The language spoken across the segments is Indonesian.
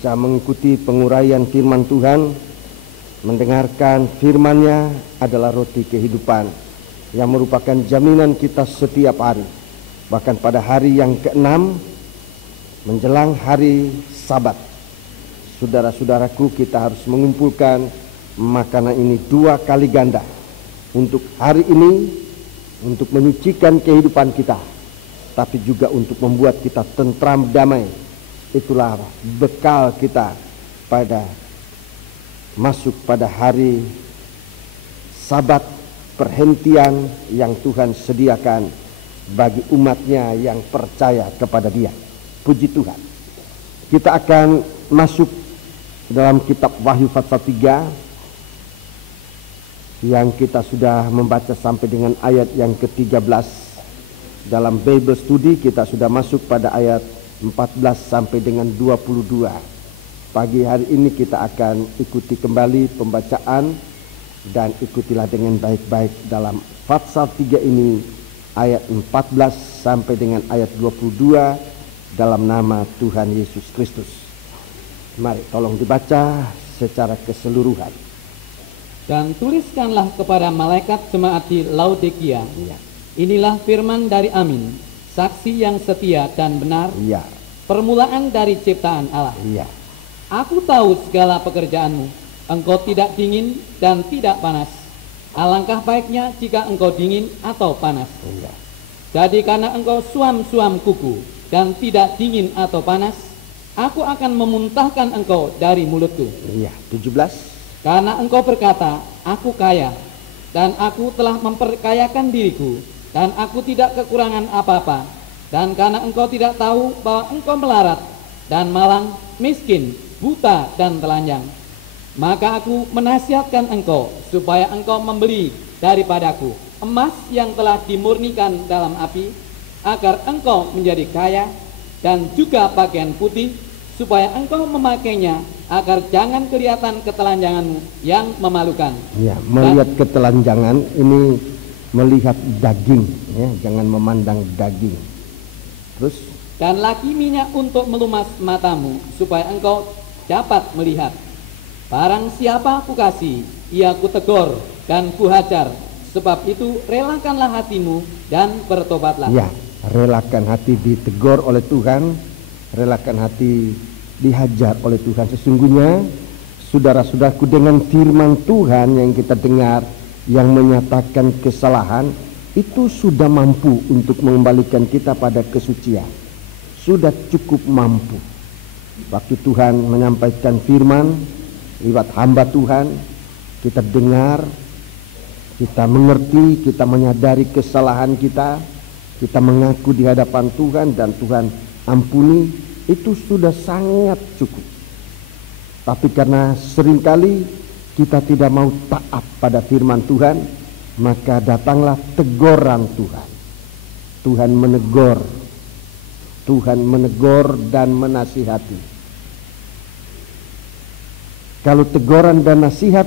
bisa mengikuti penguraian firman Tuhan. Mendengarkan firman-Nya adalah roti kehidupan yang merupakan jaminan kita setiap hari. Bahkan pada hari yang ke-6 menjelang hari Sabat, saudara-saudaraku, kita harus mengumpulkan makanan ini 2 kali ganda untuk hari ini, untuk menyucikan kehidupan kita, tapi juga untuk membuat kita tentram damai. Itulah bekal kita pada masuk pada hari Sabat, perhentian yang Tuhan sediakan bagi umatnya yang percaya kepada Dia. Puji Tuhan. Kita akan masuk dalam kitab Wahyu pasal 3 yang kita sudah membaca sampai dengan ayat yang ke-13. Dalam Bible Study kita sudah masuk pada ayat 14 sampai dengan 22. Pagi hari ini kita akan ikuti kembali pembacaan dan ikutilah dengan baik-baik dalam pasal 3 ini, ayat 14 sampai dengan ayat 22, dalam nama Tuhan Yesus Kristus. Mari tolong dibaca secara keseluruhan. Dan tuliskanlah kepada malaikat jemaat di Laodikia, inilah firman dari Amin, saksi yang setia dan benar, permulaan dari ciptaan Allah. Aku tahu segala pekerjaanmu, engkau tidak dingin dan tidak panas. Alangkah baiknya jika engkau dingin atau panas. Jadi karena engkau suam-suam kuku dan tidak dingin atau panas, aku akan memuntahkan engkau dari mulutku. 17. Karena engkau berkata, aku kaya, dan aku telah memperkayakan diriku, dan aku tidak kekurangan apa-apa. Dan karena engkau tidak tahu bahwa engkau melarat dan malang, miskin, buta dan telanjang, maka aku menasihatkan engkau supaya engkau membeli daripadaku emas yang telah dimurnikan dalam api, agar engkau menjadi kaya, dan juga pakaian putih, supaya engkau memakainya, agar jangan kelihatan ketelanjanganmu yang memalukan. Melihat ketelanjangan ini melihat daging, jangan memandang daging. Terus, dan lagi minyak untuk melumas matamu, supaya engkau dapat melihat. Barang siapa kukasih, ia kutegur dan kuhajar. Sebab itu relakanlah hatimu dan bertobatlah. Relakan hati ditegur oleh Tuhan, relakan hati dihajar oleh Tuhan. Sesungguhnya saudara-saudaraku, dengan firman Tuhan yang kita dengar yang menyatakan kesalahan, itu sudah mampu untuk mengembalikan kita pada kesucian. Sudah cukup mampu. Waktu Tuhan menyampaikan firman lewat hamba Tuhan, kita dengar, kita mengerti, kita menyadari kesalahan kita mengaku di hadapan Tuhan dan Tuhan ampuni, itu sudah sangat cukup. Tapi karena seringkali kita tidak mau taat pada firman Tuhan, maka datanglah teguran Tuhan. Tuhan menegur dan menasihati. Kalau teguran dan nasihat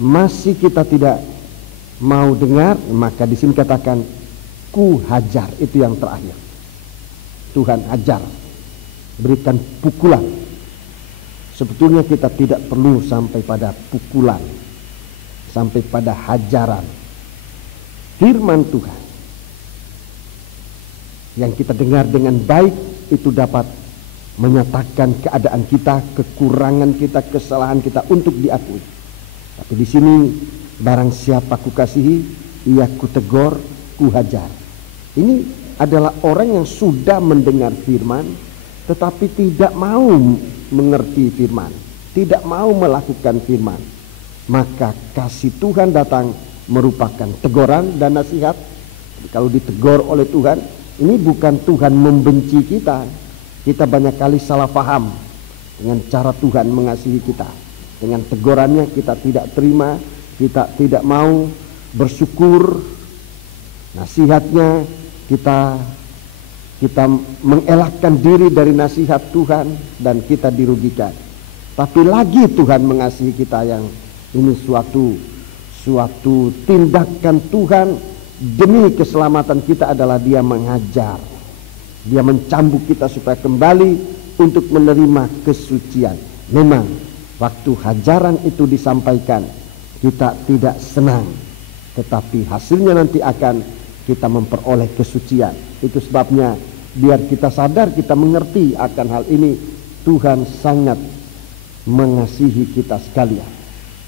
masih kita tidak mau dengar, maka di sini katakan ku hajar, itu yang terakhir. Tuhan hajar, berikan pukulan. Sebetulnya kita tidak perlu sampai pada pukulan, sampai pada hajaran. Firman Tuhan yang kita dengar dengan baik itu dapat menyatakan keadaan kita, kekurangan kita, kesalahan kita untuk diakui. Tapi di sini, barang siapa kukasihi, ia kutegur, kuhajar. Ini adalah orang yang sudah mendengar firman, tetapi tidak mau mengerti firman, tidak mau melakukan firman. Maka kasih Tuhan datang merupakan teguran dan nasihat. Kalau ditegur oleh Tuhan, ini bukan Tuhan membenci kita. Kita banyak kali salah paham dengan cara Tuhan mengasihi kita. Dengan tegurannya kita tidak terima, kita tidak mau bersyukur. Nasihatnya kita mengelakkan diri dari nasihat Tuhan dan kita dirugikan. Tapi lagi Tuhan mengasihi kita, yang ini suatu tindakan Tuhan demi keselamatan kita adalah Dia mengajar. Dia mencambuk kita supaya kembali untuk menerima kesucian. Memang waktu hajaran itu disampaikan kita tidak senang, tetapi hasilnya nanti akan kita memperoleh kesucian. Itu sebabnya biar kita sadar, kita mengerti akan hal ini, Tuhan sangat mengasihi kita sekalian.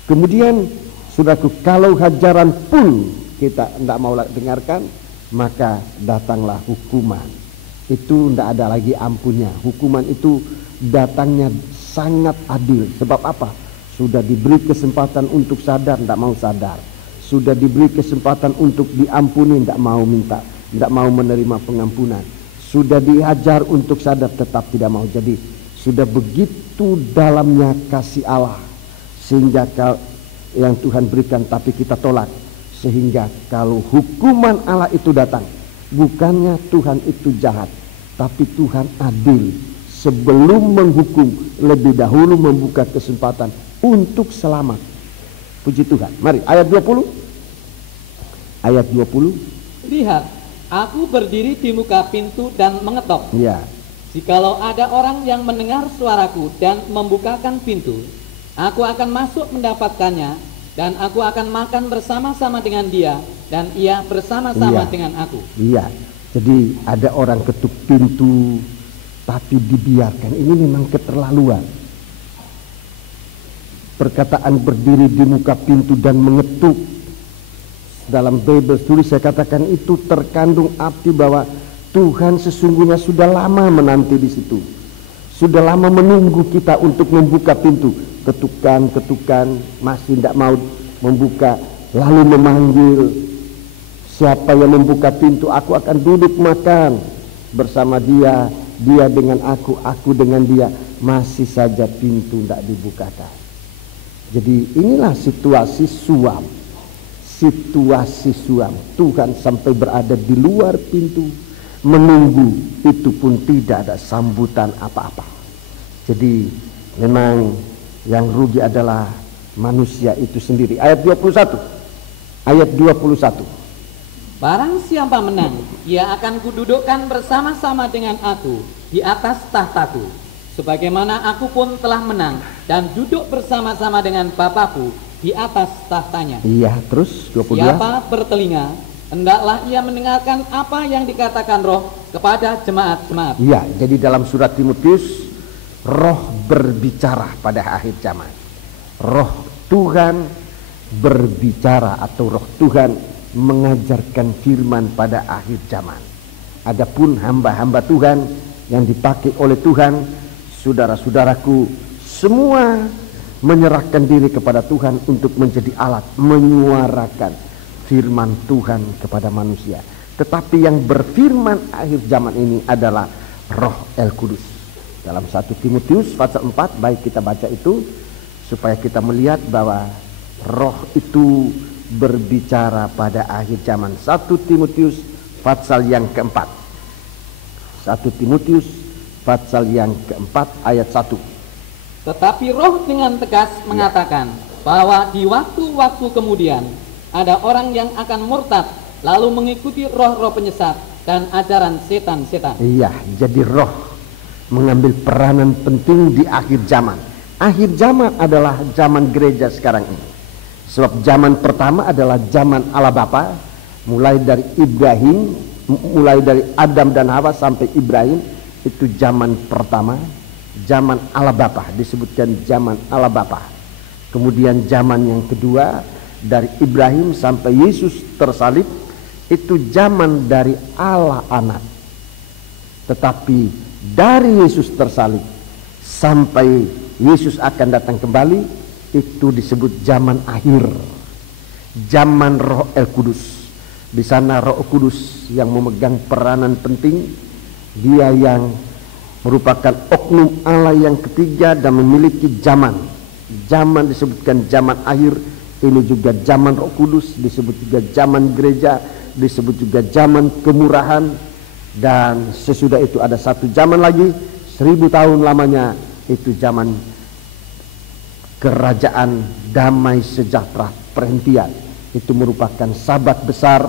Kemudian saudaraku, kalau hajaran pun kita tidak mau dengarkan, maka datanglah hukuman. Itu tidak ada lagi ampunnya. Hukuman itu datangnya sangat adil. Sebab apa? Sudah diberi kesempatan untuk sadar, tidak mau sadar. Sudah diberi kesempatan untuk diampuni, tidak mau minta, tidak mau menerima pengampunan. Sudah diajar untuk sadar, tetap tidak mau. Jadi sudah begitu dalamnya kasih Allah, sehingga yang Tuhan berikan tapi kita tolak. Sehingga kalau hukuman Allah itu datang, bukannya Tuhan itu jahat, tapi Tuhan adil. Sebelum menghukum, lebih dahulu membuka kesempatan untuk selamat. Puji Tuhan. Mari ayat 20. Ayat 20. Lihat, aku berdiri di muka pintu dan mengetok. Ya. Jikalau ada orang yang mendengar suaraku dan membukakan pintu, aku akan masuk mendapatkannya, dan aku akan makan bersama-sama dengan dia, dan ia bersama-sama dengan aku. Iya. Jadi ada orang ketuk pintu tapi dibiarkan. Ini memang keterlaluan. Perkataan berdiri di muka pintu dan mengetuk, dalam Bible tulis saya katakan itu terkandung arti bahwa Tuhan sesungguhnya sudah lama menanti di situ. Sudah lama menunggu kita untuk membuka pintu. Ketukan masih tidak mau membuka, lalu memanggil, siapa yang membuka pintu, aku akan duduk makan bersama dia, dia dengan aku dengan dia. Masih saja pintu tidak dibukakan. Jadi inilah situasi suam. Situasi suam. Tuhan sampai berada di luar pintu menunggu, itu pun tidak ada sambutan apa-apa. Jadi memang yang rugi adalah manusia itu sendiri. Ayat 21. Ayat 21. Barang siapa menang, ia akan kududukkan bersama-sama dengan aku di atas tahtaku, sebagaimana aku pun telah menang dan duduk bersama-sama dengan Bapakku di atas tahtanya. Iya, terus 22. Siapa bertelinga, hendaklah ia mendengarkan apa yang dikatakan Roh kepada jemaat-jemaat. Iya, jadi dalam surat Timotius, Roh berbicara pada akhir zaman. Roh Tuhan berbicara atau Roh Tuhan mengajarkan firman pada akhir zaman. Adapun hamba-hamba Tuhan yang dipakai oleh Tuhan, saudara-saudaraku, semua menyerahkan diri kepada Tuhan untuk menjadi alat menyuarakan firman Tuhan kepada manusia. Tetapi yang berfirman akhir zaman ini adalah Roh El Kudus. Dalam 1 Timotius pasal 4, baik kita baca itu supaya kita melihat bahwa Roh itu berbicara pada akhir zaman. 1 Timotius pasal yang keempat. 1 Timotius pasal yang keempat ayat 1. Tetapi Roh dengan tegas mengatakan bahwa di waktu-waktu kemudian ada orang yang akan murtad, lalu mengikuti roh-roh penyesat dan ajaran setan-setan. Iya, jadi Roh mengambil peranan penting di akhir zaman. Akhir zaman adalah zaman gereja sekarang ini. Sebab zaman pertama adalah zaman Allah Bapa, mulai dari Ibrahim, mulai dari Adam dan Hawa sampai Ibrahim, itu zaman pertama. Zaman Allah Bapa, disebutkan zaman Allah Bapa. Kemudian zaman yang kedua, dari Ibrahim sampai Yesus tersalib, itu zaman dari Allah Anak. Tetapi dari Yesus tersalib sampai Yesus akan datang kembali, itu disebut zaman akhir, zaman Roh El Kudus. Di sana Roh Kudus yang memegang peranan penting. Dia yang merupakan oknum Allah yang ketiga dan memiliki zaman. Zaman disebutkan zaman akhir. Ini juga zaman Roh Kudus, disebut juga zaman gereja, disebut juga zaman kemurahan. Dan sesudah itu ada satu zaman lagi, 1000 tahun lamanya, itu zaman kerajaan damai sejahtera perhentian. Itu merupakan sabat besar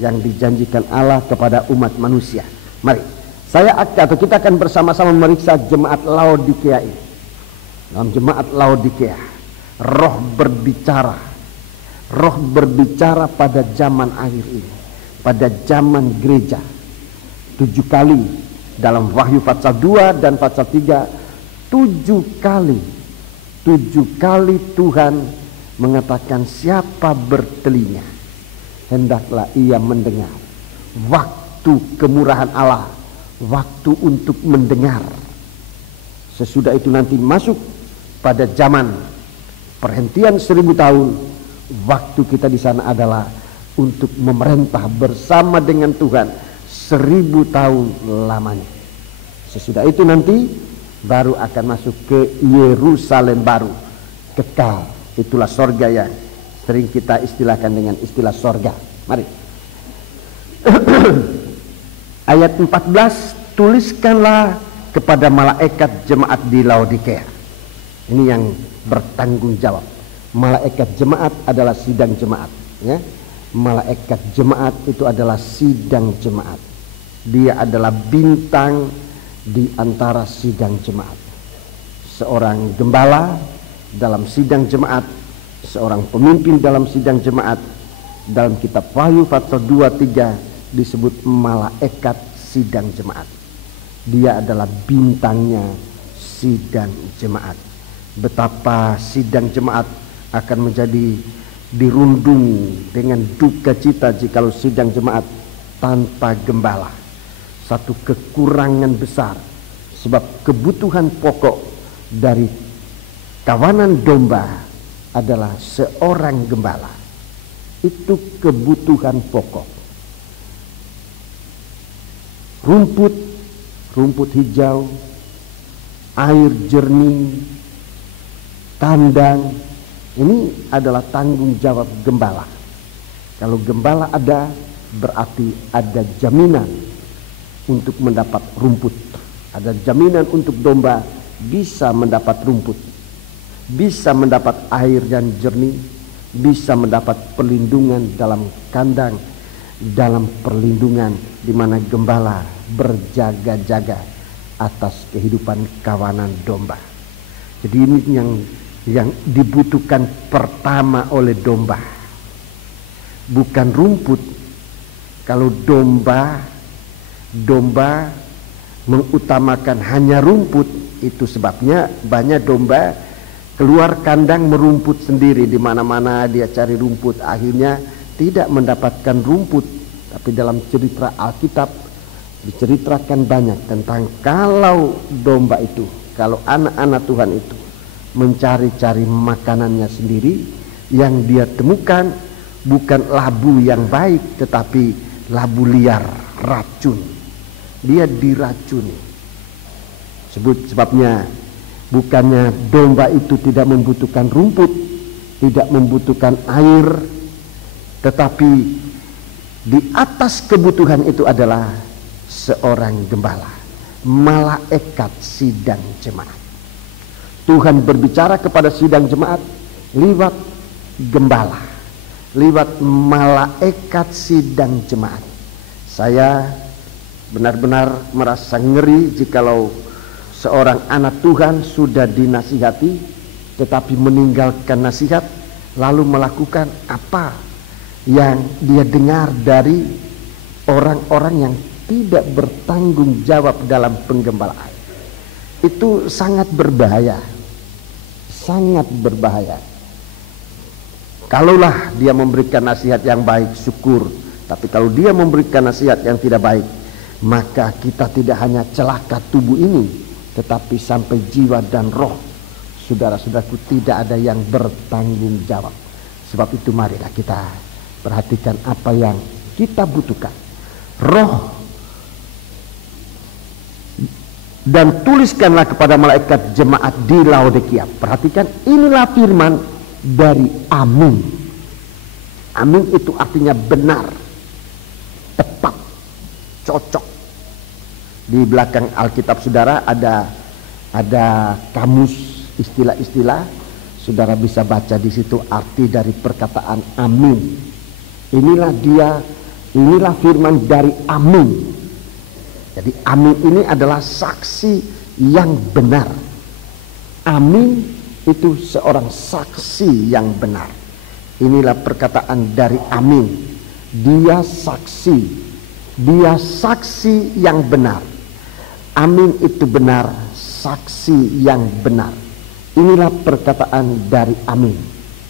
yang dijanjikan Allah kepada umat manusia. Mari Kita akan bersama-sama memeriksa jemaat Laodikea ini. Dalam jemaat Laodikea, Roh berbicara pada zaman akhir ini, pada zaman gereja. 7 kali dalam Wahyu pasal 2 dan pasal 3, 7 kali Tuhan mengatakan siapa bertelinga hendaklah ia mendengar. Waktu kemurahan Allah, waktu untuk mendengar. Sesudah itu nanti masuk pada zaman perhentian 1000 tahun. Waktu kita di sana adalah untuk memerintah bersama dengan Tuhan 1000 tahun lamanya. Sesudah itu nanti baru akan masuk ke Yerusalem baru, kekal. Itulah sorga yang sering kita istilahkan dengan istilah sorga. Mari. Ayat 14, tuliskanlah kepada malaikat jemaat di Laodikea. Ini yang bertanggung jawab. Malaikat jemaat adalah sidang jemaat, ya. Malaikat jemaat itu adalah sidang jemaat. Dia adalah bintang di antara sidang jemaat. Seorang gembala dalam sidang jemaat, seorang pemimpin dalam sidang jemaat. Dalam kitab Wahyu pasal 2-3 disebut malaikat sidang jemaat. Dia adalah bintangnya sidang jemaat. Betapa sidang jemaat akan menjadi dirundung dengan duka cita jikalau sidang jemaat tanpa gembala. Satu kekurangan besar, sebab kebutuhan pokok dari kawanan domba adalah seorang gembala. Itu kebutuhan pokok. Rumput hijau, air jernih, kandang, ini adalah tanggung jawab gembala. Kalau gembala ada, berarti ada jaminan untuk mendapat rumput. Ada jaminan untuk domba bisa mendapat rumput, bisa mendapat air yang jernih, bisa mendapat perlindungan dalam kandang, dalam perlindungan di mana gembala berjaga-jaga atas kehidupan kawanan domba. Jadi ini yang dibutuhkan pertama oleh domba, bukan rumput. Kalau domba mengutamakan hanya rumput, itu sebabnya banyak domba keluar kandang merumput sendiri, di mana-mana dia cari rumput, akhirnya tidak mendapatkan rumput. Tapi dalam cerita Alkitab diceritakan banyak tentang kalau domba itu, kalau anak-anak Tuhan itu mencari-cari makanannya sendiri, yang dia temukan bukan labu yang baik, tetapi labu liar, racun. Dia diracuni. Sebabnya bukannya domba itu tidak membutuhkan rumput, tidak membutuhkan air, tetapi di atas kebutuhan itu adalah seorang gembala, malaikat sidang jemaat. Tuhan berbicara kepada sidang jemaat lewat gembala, lewat malaikat sidang jemaat. Saya benar-benar merasa ngeri jikalau seorang anak Tuhan sudah dinasihati tetapi meninggalkan nasihat, lalu melakukan apa yang dia dengar dari orang-orang yang tidak bertanggung jawab dalam penggembalaan. Itu sangat berbahaya, sangat berbahaya. Kalaulah dia memberikan nasihat yang baik, syukur. Tapi kalau dia memberikan nasihat yang tidak baik, maka kita tidak hanya celaka tubuh ini, tetapi sampai jiwa dan roh saudara-saudaraku tidak ada yang bertanggung jawab. Sebab itu marilah kita perhatikan apa yang kita butuhkan. Roh. Dan tuliskanlah kepada malaikat jemaat di Laodikea. Perhatikan, inilah firman dari Amin. Amin itu artinya benar, tepat, cocok. Di belakang Alkitab saudara ada kamus istilah-istilah. Saudara bisa baca di situ arti dari perkataan amin. Inilah firman dari Amin. Jadi amin ini adalah saksi yang benar. Amin itu seorang saksi yang benar. Inilah perkataan dari amin. Dia saksi. Dia saksi yang benar. Amin itu benar, saksi yang benar. Inilah perkataan dari amin.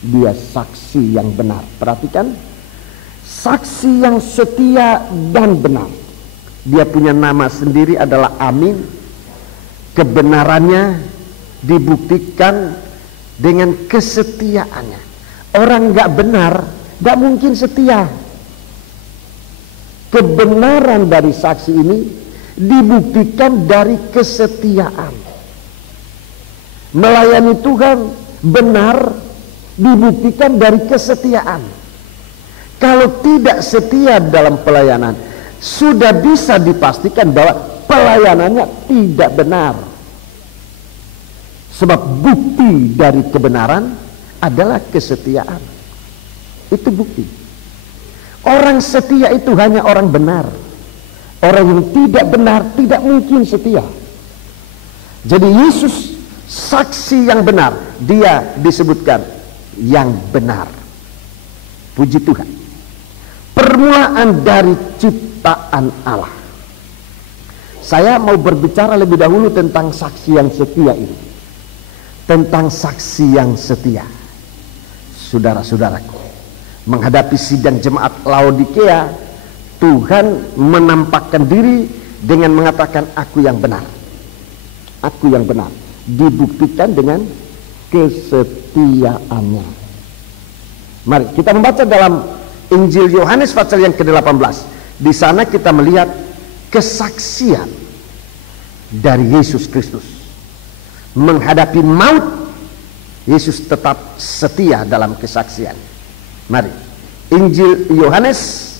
Dia saksi yang benar. Perhatikan, saksi yang setia dan benar. Dia punya nama sendiri adalah amin. Kebenarannya dibuktikan dengan kesetiaannya. Orang gak benar gak mungkin setia. Kebenaran dari saksi ini dibuktikan dari kesetiaan. Melayani Tuhan benar dibuktikan dari kesetiaan. Kalau tidak setia dalam pelayanan, sudah bisa dipastikan bahwa pelayanannya tidak benar. Sebab bukti dari kebenaran adalah kesetiaan. Itu bukti. Orang setia itu hanya orang benar. Orang yang tidak benar tidak mungkin setia. Jadi Yesus saksi yang benar. Dia disebutkan yang benar. Puji Tuhan. Permulaan dari ciptaan Allah. Saya mau berbicara lebih dahulu tentang saksi yang setia ini. Tentang saksi yang setia. Saudara-saudaraku, menghadapi sidang jemaat Laodikea, Tuhan menampakkan diri dengan mengatakan aku yang benar. Aku yang benar. Dibuktikan dengan kesetiaannya. Mari kita membaca dalam Injil Yohanes pasal yang ke-18. Di sana kita melihat kesaksian dari Yesus Kristus. Menghadapi maut, Yesus tetap setia dalam kesaksian. Mari, Injil Yohanes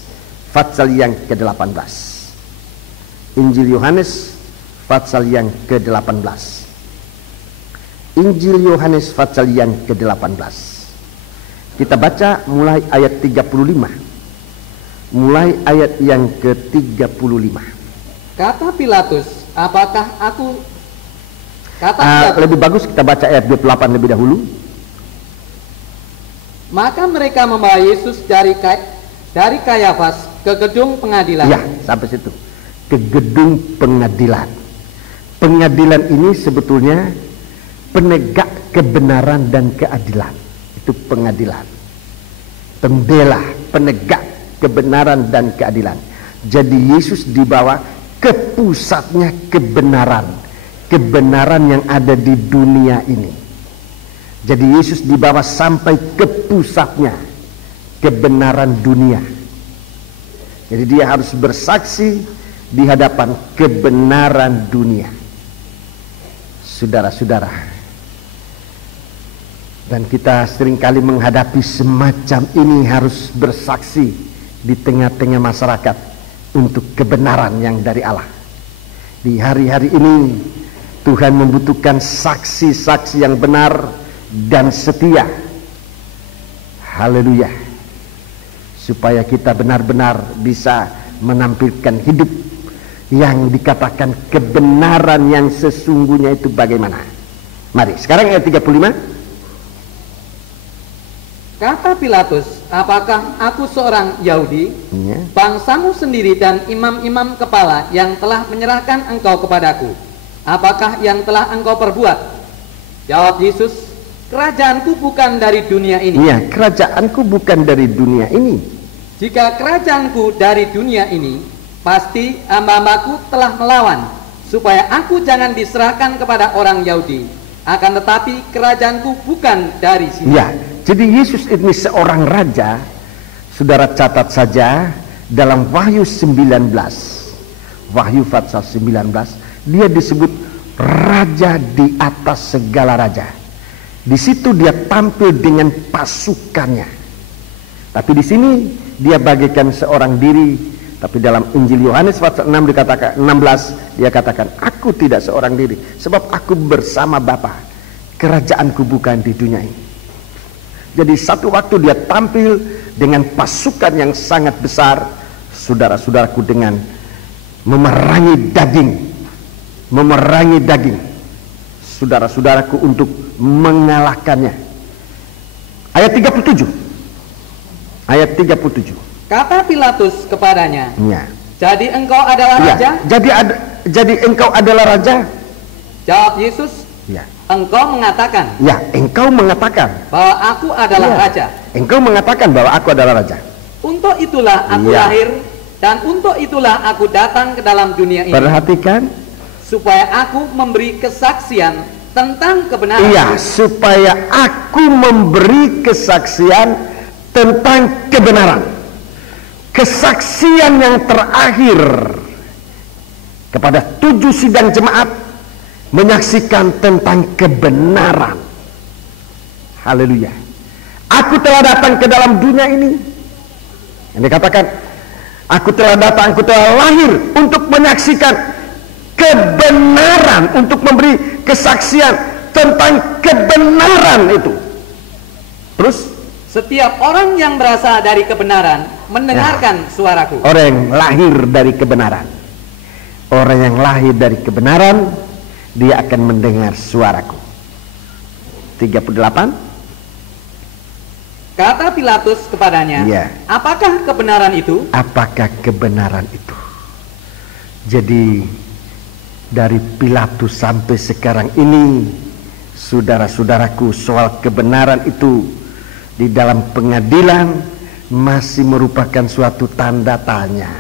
pasal yang ke-18. Injil Yohanes pasal yang ke-18. Injil Yohanes pasal yang ke-18. Kita baca mulai ayat 35. Mulai ayat yang ke-35. Kata Pilatus, apakah aku lebih bagus kita baca ayat 28 lebih dahulu. Maka mereka membawa Yesus dari Kayafas ke gedung pengadilan. Ya, sampai situ. Ke gedung pengadilan. Pengadilan ini sebetulnya penegak kebenaran dan keadilan. Itu pengadilan. Pembela, penegak kebenaran dan keadilan. Jadi Yesus dibawa ke pusatnya kebenaran. Kebenaran yang ada di dunia ini. Jadi Yesus dibawa sampai ke pusatnya kebenaran dunia. Jadi dia harus bersaksi di hadapan kebenaran dunia. Saudara-saudara, dan kita seringkali menghadapi semacam ini, harus bersaksi di tengah-tengah masyarakat untuk kebenaran yang dari Allah. Di hari-hari ini Tuhan membutuhkan saksi-saksi yang benar dan setia. Haleluya. Supaya kita benar-benar bisa menampilkan hidup yang dikatakan kebenaran yang sesungguhnya itu bagaimana. Mari, sekarang ayat 35. Kata Pilatus, apakah aku seorang Yahudi? Ya. Bangsamu sendiri dan imam-imam kepala yang telah menyerahkan engkau kepadaku, apakah yang telah engkau perbuat? Jawab Yesus, kerajaanku bukan dari dunia ini. Ya, kerajaanku bukan dari dunia ini. Jika kerajaanku dari dunia ini, pasti hamba-hambaku telah melawan, supaya aku jangan diserahkan kepada orang Yahudi. Akan tetapi kerajaanku bukan dari sini. Ya, jadi Yesus ini seorang raja. Saudara catat saja dalam Wahyu 19. Wahyu pasal 19, dia disebut raja di atas segala raja. Di situ dia tampil dengan pasukannya. Tapi di sini dia bagaikan seorang diri. Tapi dalam Injil Yohanes pasal 6 dikatakan 16, dia katakan, aku tidak seorang diri, sebab aku bersama Bapa. Kerajaanku bukan di dunia ini. Jadi satu waktu dia tampil dengan pasukan yang sangat besar, saudara-saudaraku, dengan memerangi daging saudara-saudaraku untuk mengalahkannya. Ayat 37. Kata Pilatus kepadanya, Ya. jadi engkau adalah raja? Jadi engkau adalah raja? Jawab Yesus, Ya. engkau mengatakan. Ya, engkau mengatakan Bahwa aku adalah raja. Engkau mengatakan bahwa aku adalah raja. Untuk itulah aku lahir, dan untuk itulah aku datang ke dalam dunia ini. Perhatikan. Supaya aku memberi kesaksian tentang kebenaran. Iya, supaya aku memberi kesaksian tentang kebenaran. Kesaksian yang terakhir kepada 7 sidang jemaat menyaksikan tentang kebenaran. Haleluya. Aku telah datang ke dalam dunia ini. Yang dikatakan, aku telah lahir untuk menyaksikan kebenaran, untuk memberi kesaksian tentang kebenaran itu. Terus, setiap orang yang berasal dari kebenaran mendengarkan suaraku. Orang yang lahir dari kebenaran, orang yang lahir dari kebenaran, dia akan mendengar suaraku. 38. Kata Pilatus kepadanya, apakah kebenaran itu? Apakah kebenaran itu? Jadi dari Pilatus sampai sekarang ini, saudara-saudaraku, soal kebenaran itu di dalam pengadilan masih merupakan suatu tanda tanya.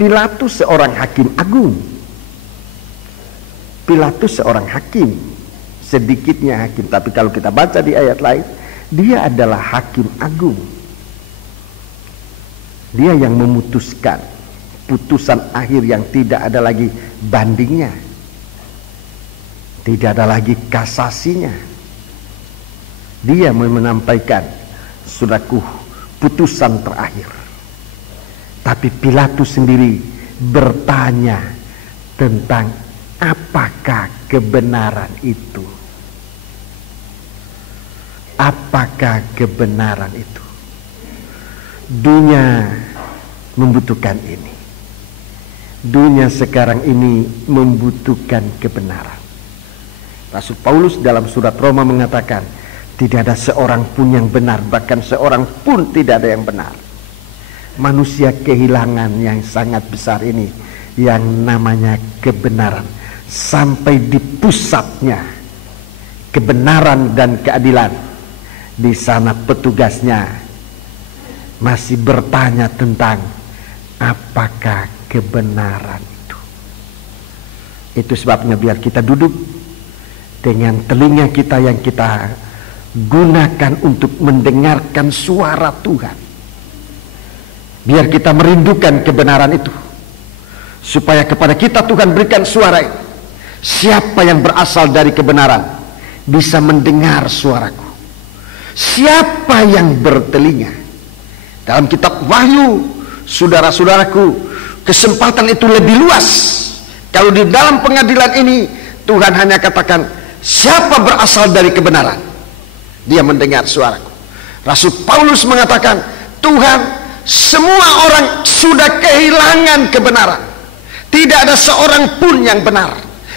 Pilatus seorang hakim agung. Pilatus seorang hakim, sedikitnya hakim, tapi kalau kita baca di ayat lain, dia adalah hakim agung. Dia yang memutuskan putusan akhir yang tidak ada lagi bandingnya, tidak ada lagi kasasinya. Dia menyampaikan, saudaraku, putusan terakhir. Tapi Pilatus sendiri bertanya tentang apakah kebenaran itu. Apakah kebenaran itu? Dunia membutuhkan ini. Dunia sekarang ini membutuhkan kebenaran. Rasul Paulus dalam surat Roma mengatakan, tidak ada seorang pun yang benar, bahkan seorang pun tidak ada yang benar. Manusia kehilangan yang sangat besar ini, yang namanya kebenaran. Sampai di pusatnya kebenaran dan keadilan, di sana petugasnya masih bertanya tentang apakah kebenaran itu. Itu sebabnya biar kita duduk dengan telinga kita yang kita gunakan untuk mendengarkan suara Tuhan. Biar kita merindukan kebenaran itu, supaya kepada kita Tuhan berikan suara itu. Siapa yang berasal dari kebenaran bisa mendengar suaraku. Siapa yang bertelinga. Dalam kitab Wahyu, saudara-saudaraku, kesempatan itu lebih luas. Kalau di dalam pengadilan ini Tuhan hanya katakan, siapa berasal dari kebenaran, dia mendengar suaraku. Rasul Paulus mengatakan, Tuhan, semua orang sudah kehilangan kebenaran. Tidak ada seorang pun yang benar,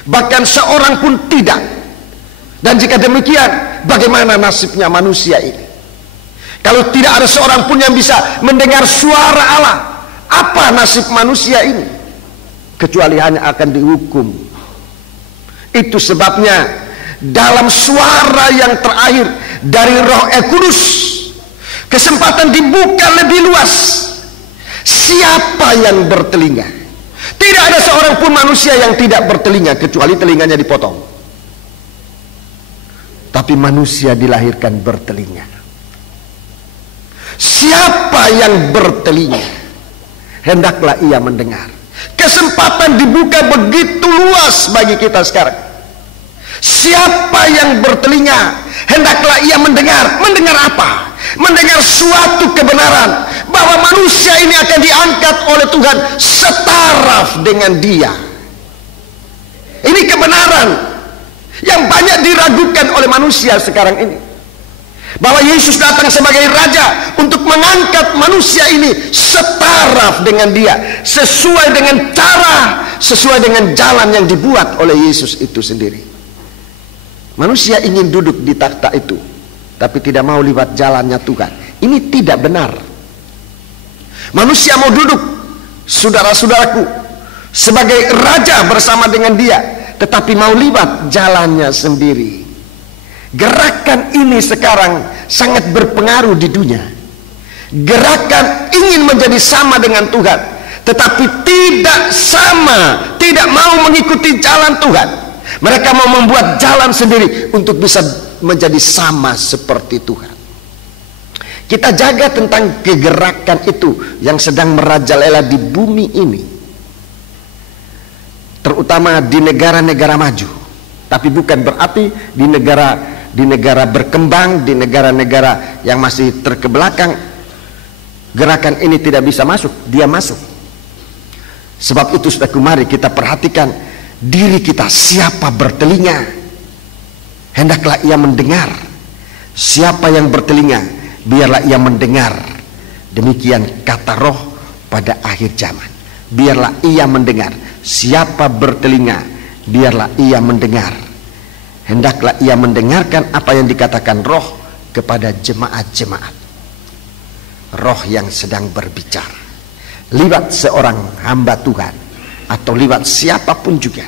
bahkan seorang pun tidak. Dan jika demikian, bagaimana nasibnya manusia ini? Kalau tidak ada seorang pun yang bisa mendengar suara Allah, apa nasib manusia ini? Kecuali hanya akan dihukum. Itu sebabnya dalam suara yang terakhir dari Roh Kudus, kesempatan dibuka lebih luas. Siapa yang bertelinga? Tidak ada seorang pun manusia yang tidak bertelinga, kecuali telinganya dipotong. Tapi manusia dilahirkan bertelinga. Siapa yang bertelinga, hendaklah ia mendengar. Kesempatan dibuka begitu luas bagi kita sekarang. Siapa yang bertelinga, hendaklah ia mendengar. Mendengar apa? Mendengar suatu kebenaran, bahwa manusia ini akan diangkat oleh Tuhan setaraf dengan dia. Ini kebenaran yang banyak diragukan oleh manusia sekarang ini. Bahwa Yesus datang sebagai Raja untuk mengangkat manusia ini setaraf dengan Dia, sesuai dengan cara, sesuai dengan jalan yang dibuat oleh Yesus itu sendiri. Manusia ingin duduk di takhta itu, tapi tidak mau lewat jalannya Tuhan. Ini tidak benar. Manusia mau duduk, saudara-saudaraku, sebagai Raja bersama dengan Dia, tetapi mau lewat jalannya sendiri. Gerakan ini sekarang sangat berpengaruh di dunia. Gerakan ingin menjadi sama dengan Tuhan, tetapi tidak sama, tidak mau mengikuti jalan Tuhan. Mereka mau membuat jalan sendiri untuk bisa menjadi sama seperti Tuhan. Kita jaga tentang kegerakan itu yang sedang merajalela di bumi ini, terutama di negara-negara maju. Tapi bukan berarti di negara berkembang, di negara-negara yang masih terkebelakang, gerakan ini tidak bisa masuk. Dia masuk. Sebab itu saudaraku, mari kita perhatikan diri kita. Siapa bertelinga, hendaklah ia mendengar. Siapa yang bertelinga, biarlah ia mendengar. Demikian kata Roh pada akhir zaman. Biarlah ia mendengar. Siapa bertelinga, biarlah ia mendengar. Hendaklah ia mendengarkan apa yang dikatakan Roh kepada jemaat-jemaat. Roh yang sedang berbicara lewat seorang hamba Tuhan atau lewat siapapun juga.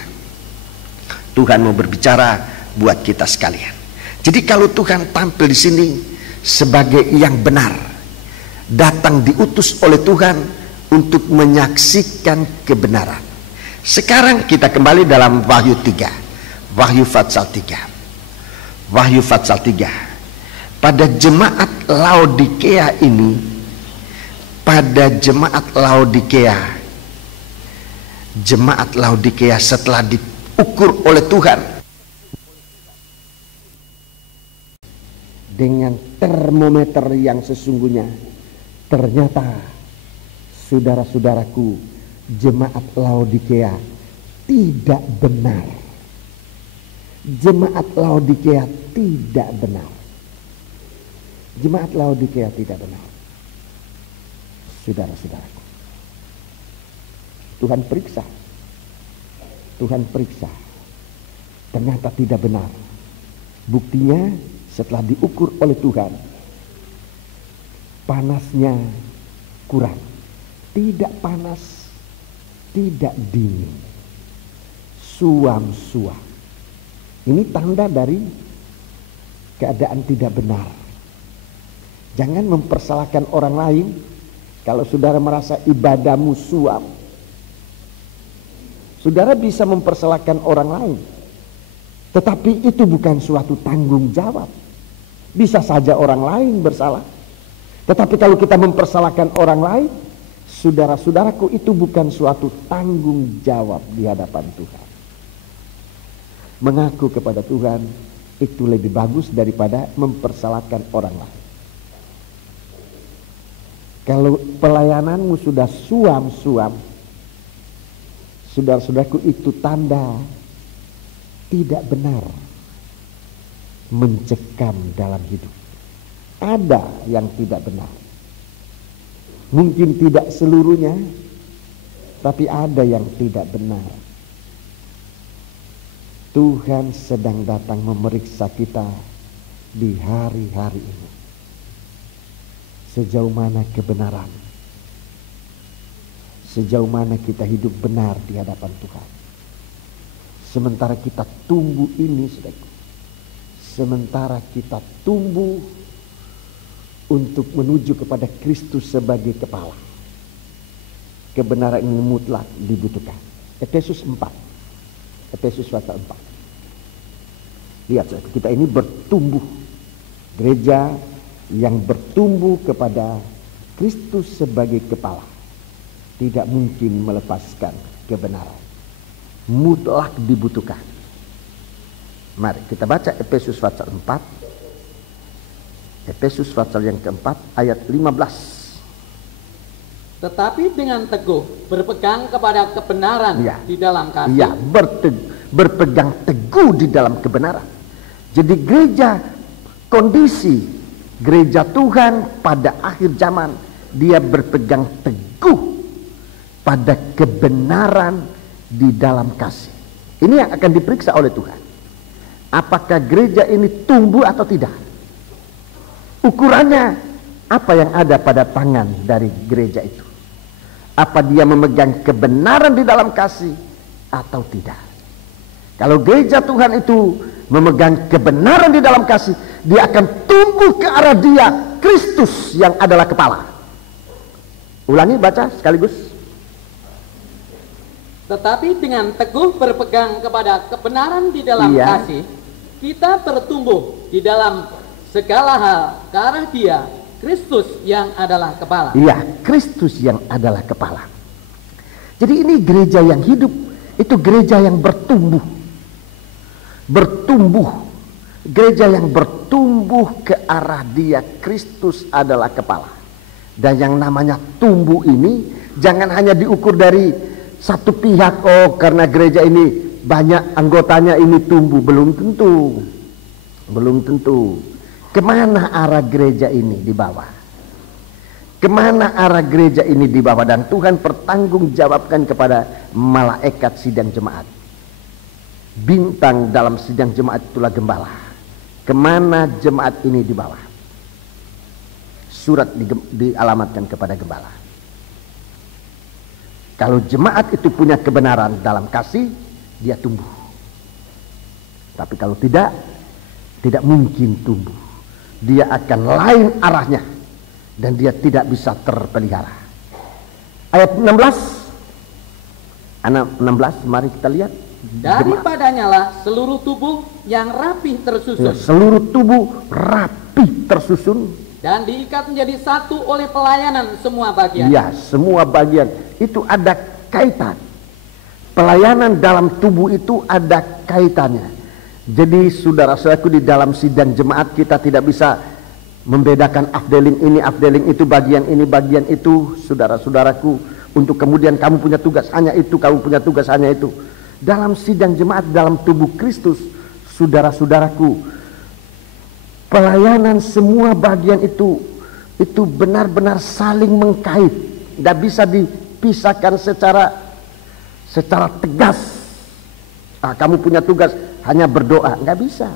Tuhan mau berbicara buat kita sekalian. Jadi kalau Tuhan tampil di sini sebagai yang benar, datang diutus oleh Tuhan untuk menyaksikan kebenaran. Sekarang kita kembali dalam Wahyu 3. Wahyu Fatsal 3. Wahyu Fatsal 3. Pada jemaat Laodikea ini, pada jemaat Laodikea setelah diukur oleh Tuhan dengan termometer yang sesungguhnya, ternyata saudara-saudaraku, jemaat Laodikea tidak benar. Jemaat Laodikea tidak benar. Jemaat Laodikea tidak benar. Saudara-saudaraku, Tuhan periksa. Tuhan periksa. Ternyata tidak benar. Buktinya setelah diukur oleh Tuhan, panasnya kurang. Tidak panas, tidak dingin. Suam-suam. Ini tanda dari keadaan tidak benar. Jangan mempersalahkan orang lain. Kalau saudara merasa ibadahmu suam, saudara bisa mempersalahkan orang lain, tetapi itu bukan suatu tanggung jawab. Bisa saja orang lain bersalah, tetapi kalau kita mempersalahkan orang lain, saudara-saudaraku, itu bukan suatu tanggung jawab di hadapan Tuhan. Mengaku kepada Tuhan itu lebih bagus daripada mempersalahkan orang lain. Kalau pelayananmu sudah suam-suam, saudara-saudaraku, itu tanda tidak benar, mencekam dalam hidup. Ada yang tidak benar. Mungkin tidak seluruhnya, tapi ada yang tidak benar. Tuhan sedang datang memeriksa kita di hari-hari ini. Sejauh mana kebenaran, sejauh mana kita hidup benar di hadapan Tuhan. Sementara kita tumbuh ini, saudaraku, sementara kita tumbuh untuk menuju kepada Kristus sebagai kepala, kebenaran ini mutlak dibutuhkan. Efesus 4. Efesus pasal 4. Lihat, kita ini bertumbuh. Gereja yang bertumbuh kepada Kristus sebagai kepala tidak mungkin melepaskan kebenaran. Mutlak dibutuhkan. Mari kita baca Efesus pasal 4. Efesus pasal yang keempat ayat 15. Tetapi dengan teguh berpegang kepada kebenaran di dalam kasih. Ya, berpegang teguh di dalam kebenaran. Jadi gereja, kondisi Gereja Tuhan pada akhir zaman, dia berpegang teguh pada kebenaran di dalam kasih. Ini yang akan diperiksa oleh Tuhan. Apakah gereja ini tumbuh atau tidak? Ukurannya apa yang ada pada tangan dari gereja itu? Apa dia memegang kebenaran di dalam kasih atau tidak? Kalau gereja Tuhan itu memegang kebenaran di dalam kasih, dia akan tumbuh ke arah dia, Kristus yang adalah kepala. Ulangi, baca sekaligus. Tetapi dengan teguh berpegang kepada kebenaran di dalam kasih, kita bertumbuh di dalam segala hal ke arah dia, Kristus yang adalah kepala. Iya, Kristus yang adalah kepala. Jadi ini gereja yang hidup, itu gereja yang bertumbuh. Gereja yang bertumbuh ke arah dia, Kristus adalah kepala. Dan yang namanya tumbuh ini jangan hanya diukur dari satu pihak. Oh, karena gereja ini banyak anggotanya ini tumbuh. Belum tentu. Kemana arah gereja ini dibawa? Kemana arah gereja ini dibawa? Dan Tuhan pertanggungjawabkan kepada malaikat sidang jemaat. Bintang dalam sidang jemaat itulah gembala. Kemana jemaat ini dibawa? Surat dialamatkan kepada gembala. Kalau jemaat itu punya kebenaran dalam kasih, dia tumbuh. Tapi kalau tidak mungkin tumbuh. Dia akan lain arahnya dan dia tidak bisa terpelihara. Ayat 16. Ayat 16, mari kita lihat. Daripadanya lah seluruh tubuh yang rapih tersusun. Seluruh tubuh rapih tersusun. Dan diikat menjadi satu oleh pelayanan semua bagian. Ya, semua bagian. Itu ada kaitan. Pelayanan dalam tubuh itu ada kaitannya. Jadi saudara-saudaraku, di dalam sidang jemaat kita tidak bisa membedakan afdeling ini, afdeling itu, bagian ini, bagian itu, saudara-saudaraku. Untuk kemudian kamu punya tugas hanya itu, kamu punya tugas hanya itu. Dalam sidang jemaat, dalam tubuh Kristus, saudara-saudaraku, pelayanan semua bagian itu benar-benar saling mengkait. Tidak bisa dipisahkan secara tegas. Kamu punya tugas hanya berdoa, nggak bisa.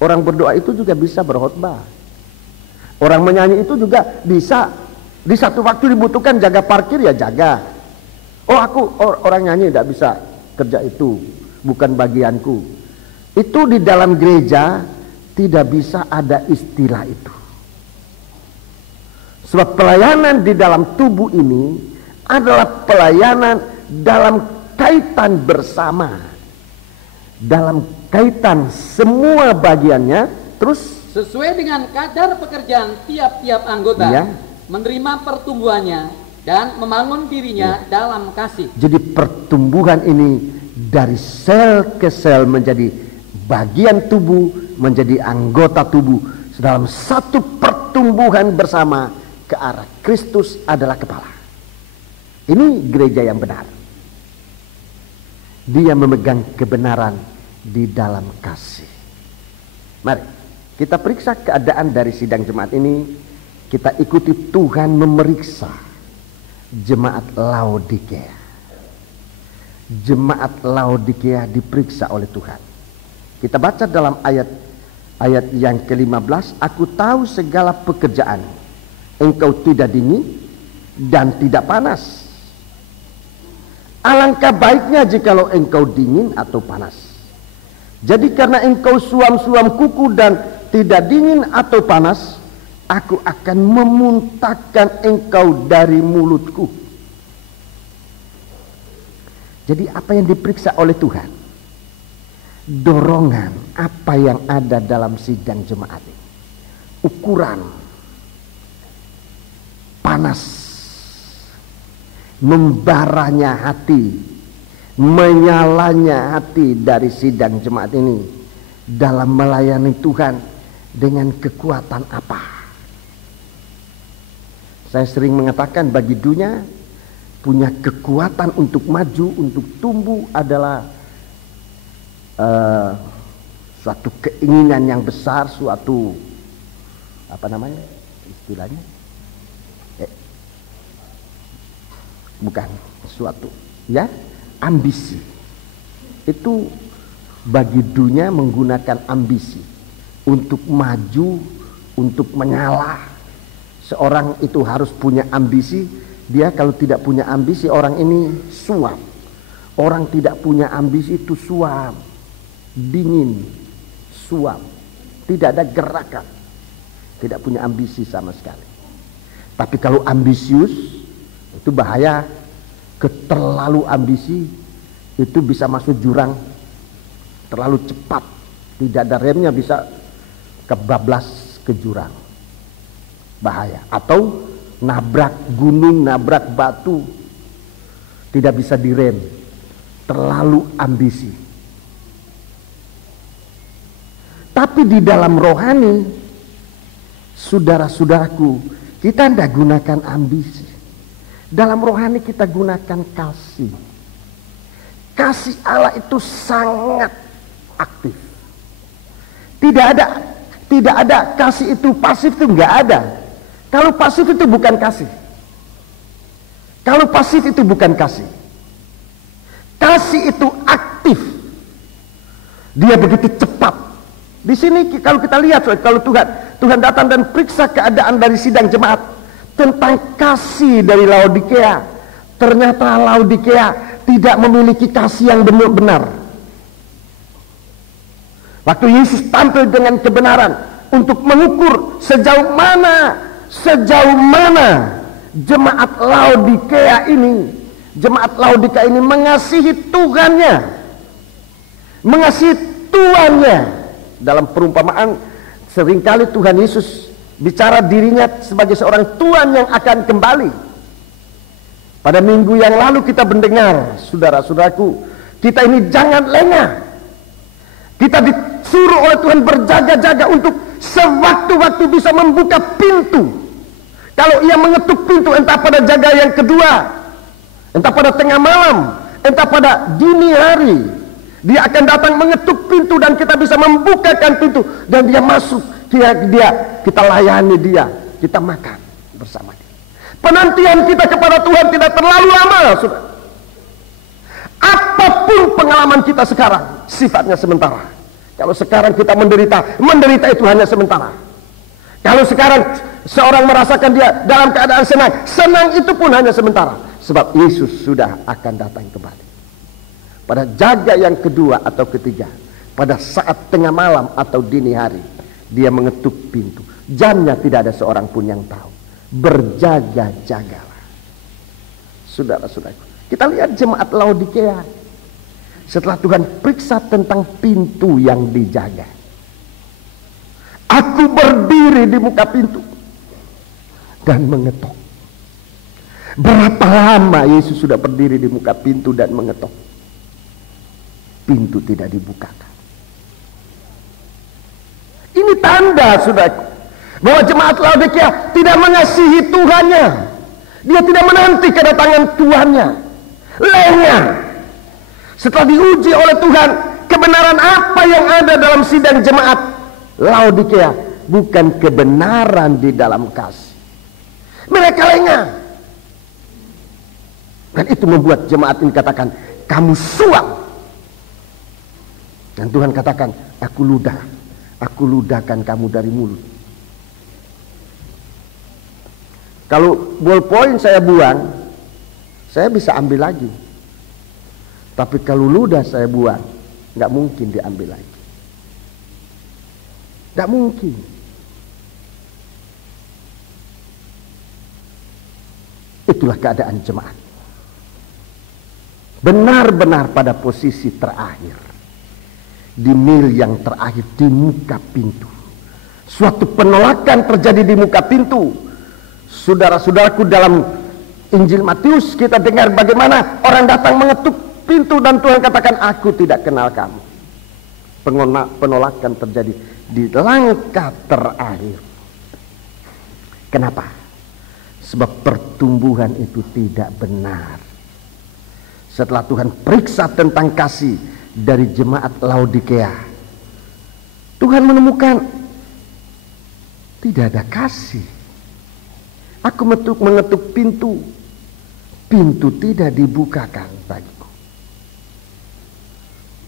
Orang berdoa itu juga bisa berkhotbah. Orang menyanyi itu juga bisa. Di satu waktu dibutuhkan jaga parkir, ya jaga. Oh, aku orang nyanyi tidak bisa kerja itu, bukan bagianku. Itu di dalam gereja tidak bisa ada istilah itu. Sebab pelayanan di dalam tubuh ini adalah pelayanan dalam kaitan bersama, dalam kaitan semua bagiannya. Terus sesuai dengan kadar pekerjaan tiap-tiap anggota, menerima pertumbuhannya dan membangun dirinya dalam kasih. Jadi pertumbuhan ini dari sel ke sel menjadi bagian tubuh, menjadi anggota tubuh dalam satu pertumbuhan bersama ke arah Kristus adalah kepala. Ini gereja yang benar. Dia memegang kebenaran di dalam kasih. Mari kita periksa keadaan dari sidang jemaat ini. Kita ikuti Tuhan memeriksa jemaat Laodikia. Jemaat Laodikia diperiksa oleh Tuhan. Kita baca dalam ayat yang ke-15. Aku tahu segala pekerjaan, engkau tidak dingin dan tidak panas. Alangkah baiknya jikalau engkau dingin atau panas. Jadi karena engkau suam-suam kuku dan tidak dingin atau panas, aku akan memuntahkan engkau dari mulutku. Jadi apa yang diperiksa oleh Tuhan? Dorongan apa yang ada dalam sidang jemaat ini. Ukuran panas, membaranya hati, menyalanya hati dari sidang jemaat ini dalam melayani Tuhan dengan kekuatan apa? Saya sering mengatakan bagi dunia punya kekuatan untuk maju, untuk tumbuh adalah suatu keinginan yang besar, suatu apa namanya istilahnya, bukan sesuatu ya, ambisi. Itu bagi dunia menggunakan ambisi untuk maju, untuk menyala. Seorang itu harus punya ambisi. Dia kalau tidak punya ambisi, orang ini suam. Orang tidak punya ambisi itu suam, dingin, suam, tidak ada gerakan, tidak punya ambisi sama sekali. Tapi kalau ambisius itu bahaya. Terlalu ambisi itu bisa masuk jurang, terlalu cepat, tidak ada remnya, bisa kebablas ke jurang, bahaya. Atau nabrak gunung, nabrak batu, tidak bisa direm, terlalu ambisi. Tapi di dalam rohani, saudara-saudaraku, kita tidak gunakan ambisi. Dalam rohani kita gunakan kasih. Kasih Allah itu sangat aktif. Tidak ada kasih itu pasif, itu nggak ada. Kalau pasif itu bukan kasih. Kalau pasif itu bukan kasih. Kasih itu aktif. Dia begitu cepat. Di sini kalau kita lihat, kalau Tuhan datang dan periksa keadaan dari sidang jemaat tentang kasih dari Laodikea, ternyata Laodikea tidak memiliki kasih yang benar-benar. Waktu Yesus tampil dengan kebenaran untuk mengukur sejauh mana jemaat Laodikea ini mengasihi Tuhannya, mengasihi tuannya. Dalam perumpamaan seringkali Tuhan Yesus bicara dirinya sebagai seorang Tuhan yang akan kembali. Pada minggu yang lalu kita mendengar, saudara-saudaraku, kita ini jangan lengah. Kita disuruh oleh Tuhan berjaga-jaga untuk sewaktu-waktu bisa membuka pintu. Kalau ia mengetuk pintu, entah pada jaga yang kedua, entah pada tengah malam, entah pada dini hari, dia akan datang mengetuk pintu dan kita bisa membukakan pintu dan dia masuk. Kita layani dia, kita makan bersama dia. Penantian kita kepada Tuhan tidak terlalu lama, saudara. Apapun pengalaman kita sekarang sifatnya sementara. Kalau sekarang kita menderita itu hanya sementara. Kalau sekarang seorang merasakan dia dalam keadaan senang itu pun hanya sementara. Sebab Yesus sudah akan datang kembali. Pada jaga yang kedua atau ketiga, pada saat tengah malam atau dini hari, dia mengetuk pintu. Jamnya tidak ada seorang pun yang tahu. Berjaga-jagalah. Saudara-saudara, kita lihat jemaat Laodikea. Setelah Tuhan periksa tentang pintu yang dijaga, aku berdiri di muka pintu dan mengetok. Berapa lama Yesus sudah berdiri di muka pintu dan mengetok? Pintu tidak dibukakan. Ini tanda, saudaraku, bahwa jemaat Laodikea tidak mengasihi Tuhannya. Dia tidak menanti kedatangan Tuhannya. Lengah. Setelah diuji oleh Tuhan, kebenaran apa yang ada dalam sidang jemaat Laodikea bukan kebenaran di dalam kasih. Mereka lengah. Dan itu membuat jemaat ini katakan, kamu suam. Dan Tuhan katakan, aku ludahkan kamu dari mulut. Kalau ballpoint saya buang, saya bisa ambil lagi. Tapi kalau ludah saya buang, nggak mungkin diambil lagi. Nggak mungkin. Itulah keadaan jemaat. Benar-benar pada posisi terakhir. Di mil yang terakhir, di muka pintu. Suatu penolakan terjadi di muka pintu. Saudara-saudaraku, dalam Injil Matius kita dengar bagaimana orang datang mengetuk pintu dan Tuhan katakan, aku tidak kenal kamu. Penolakan terjadi di langkah terakhir. Kenapa? Sebab pertumbuhan itu tidak benar. Setelah Tuhan periksa tentang kasih dari jemaat Laodikea, Tuhan menemukan tidak ada kasih. Aku mengetuk pintu, pintu tidak dibukakan bagiku.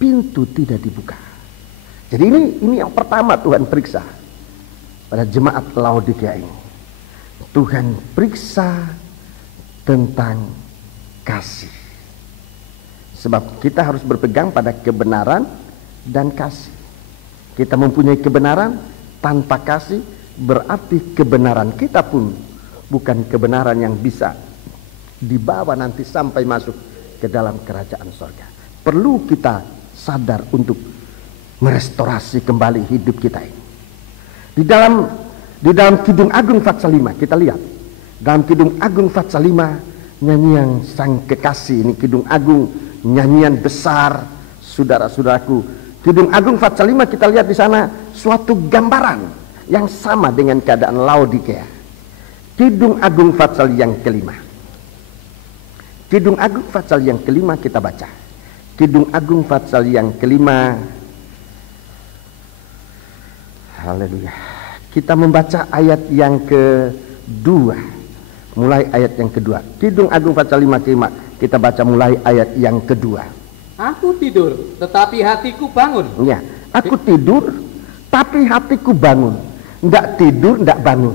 Pintu tidak dibuka. Jadi ini yang pertama Tuhan periksa pada jemaat Laodikia ini. Tuhan periksa tentang kasih. Sebab kita harus berpegang pada kebenaran dan kasih. Kita mempunyai kebenaran tanpa kasih, berarti kebenaran kita pun bukan kebenaran yang bisa dibawa nanti sampai masuk ke dalam kerajaan surga. Perlu kita sadar untuk merestorasi kembali hidup kita ini. Di dalam Kidung Agung Fatsal 5 kita lihat. Dalam Kidung Agung Fatsal 5, nyanyian Sang Kekasih, ini Kidung Agung, nyanyian besar, saudara-saudaraku. Kidung Agung Fatsal 5 kita lihat di sana suatu gambaran yang sama dengan keadaan Laodikia. Kidung Agung Fatsal yang kelima. Kidung Agung Fatsal yang kelima kita baca. Kidung Agung Fatsal yang kelima. Haleluya. Kita membaca ayat yang kedua. Mulai ayat yang kedua. Kidung Agung Fatsal 5 kelima. Kita baca mulai ayat yang kedua. Aku tidur, tetapi hatiku bangun. Ya, aku tidur, tapi hatiku bangun. Enggak tidur, enggak bangun.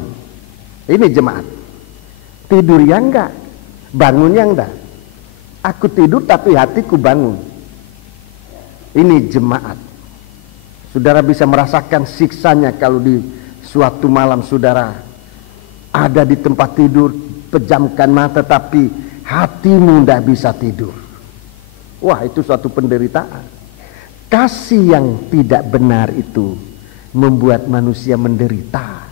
Ini jemaat. Tidur yang enggak, bangun yang enggak. Aku tidur, tapi hatiku bangun. Ini jemaat. Saudara bisa merasakan siksanya kalau di suatu malam saudara ada di tempat tidur, pejamkan mata, tapi hatimu enggak bisa tidur. Wah, itu suatu penderitaan. Kasih yang tidak benar itu membuat manusia menderita.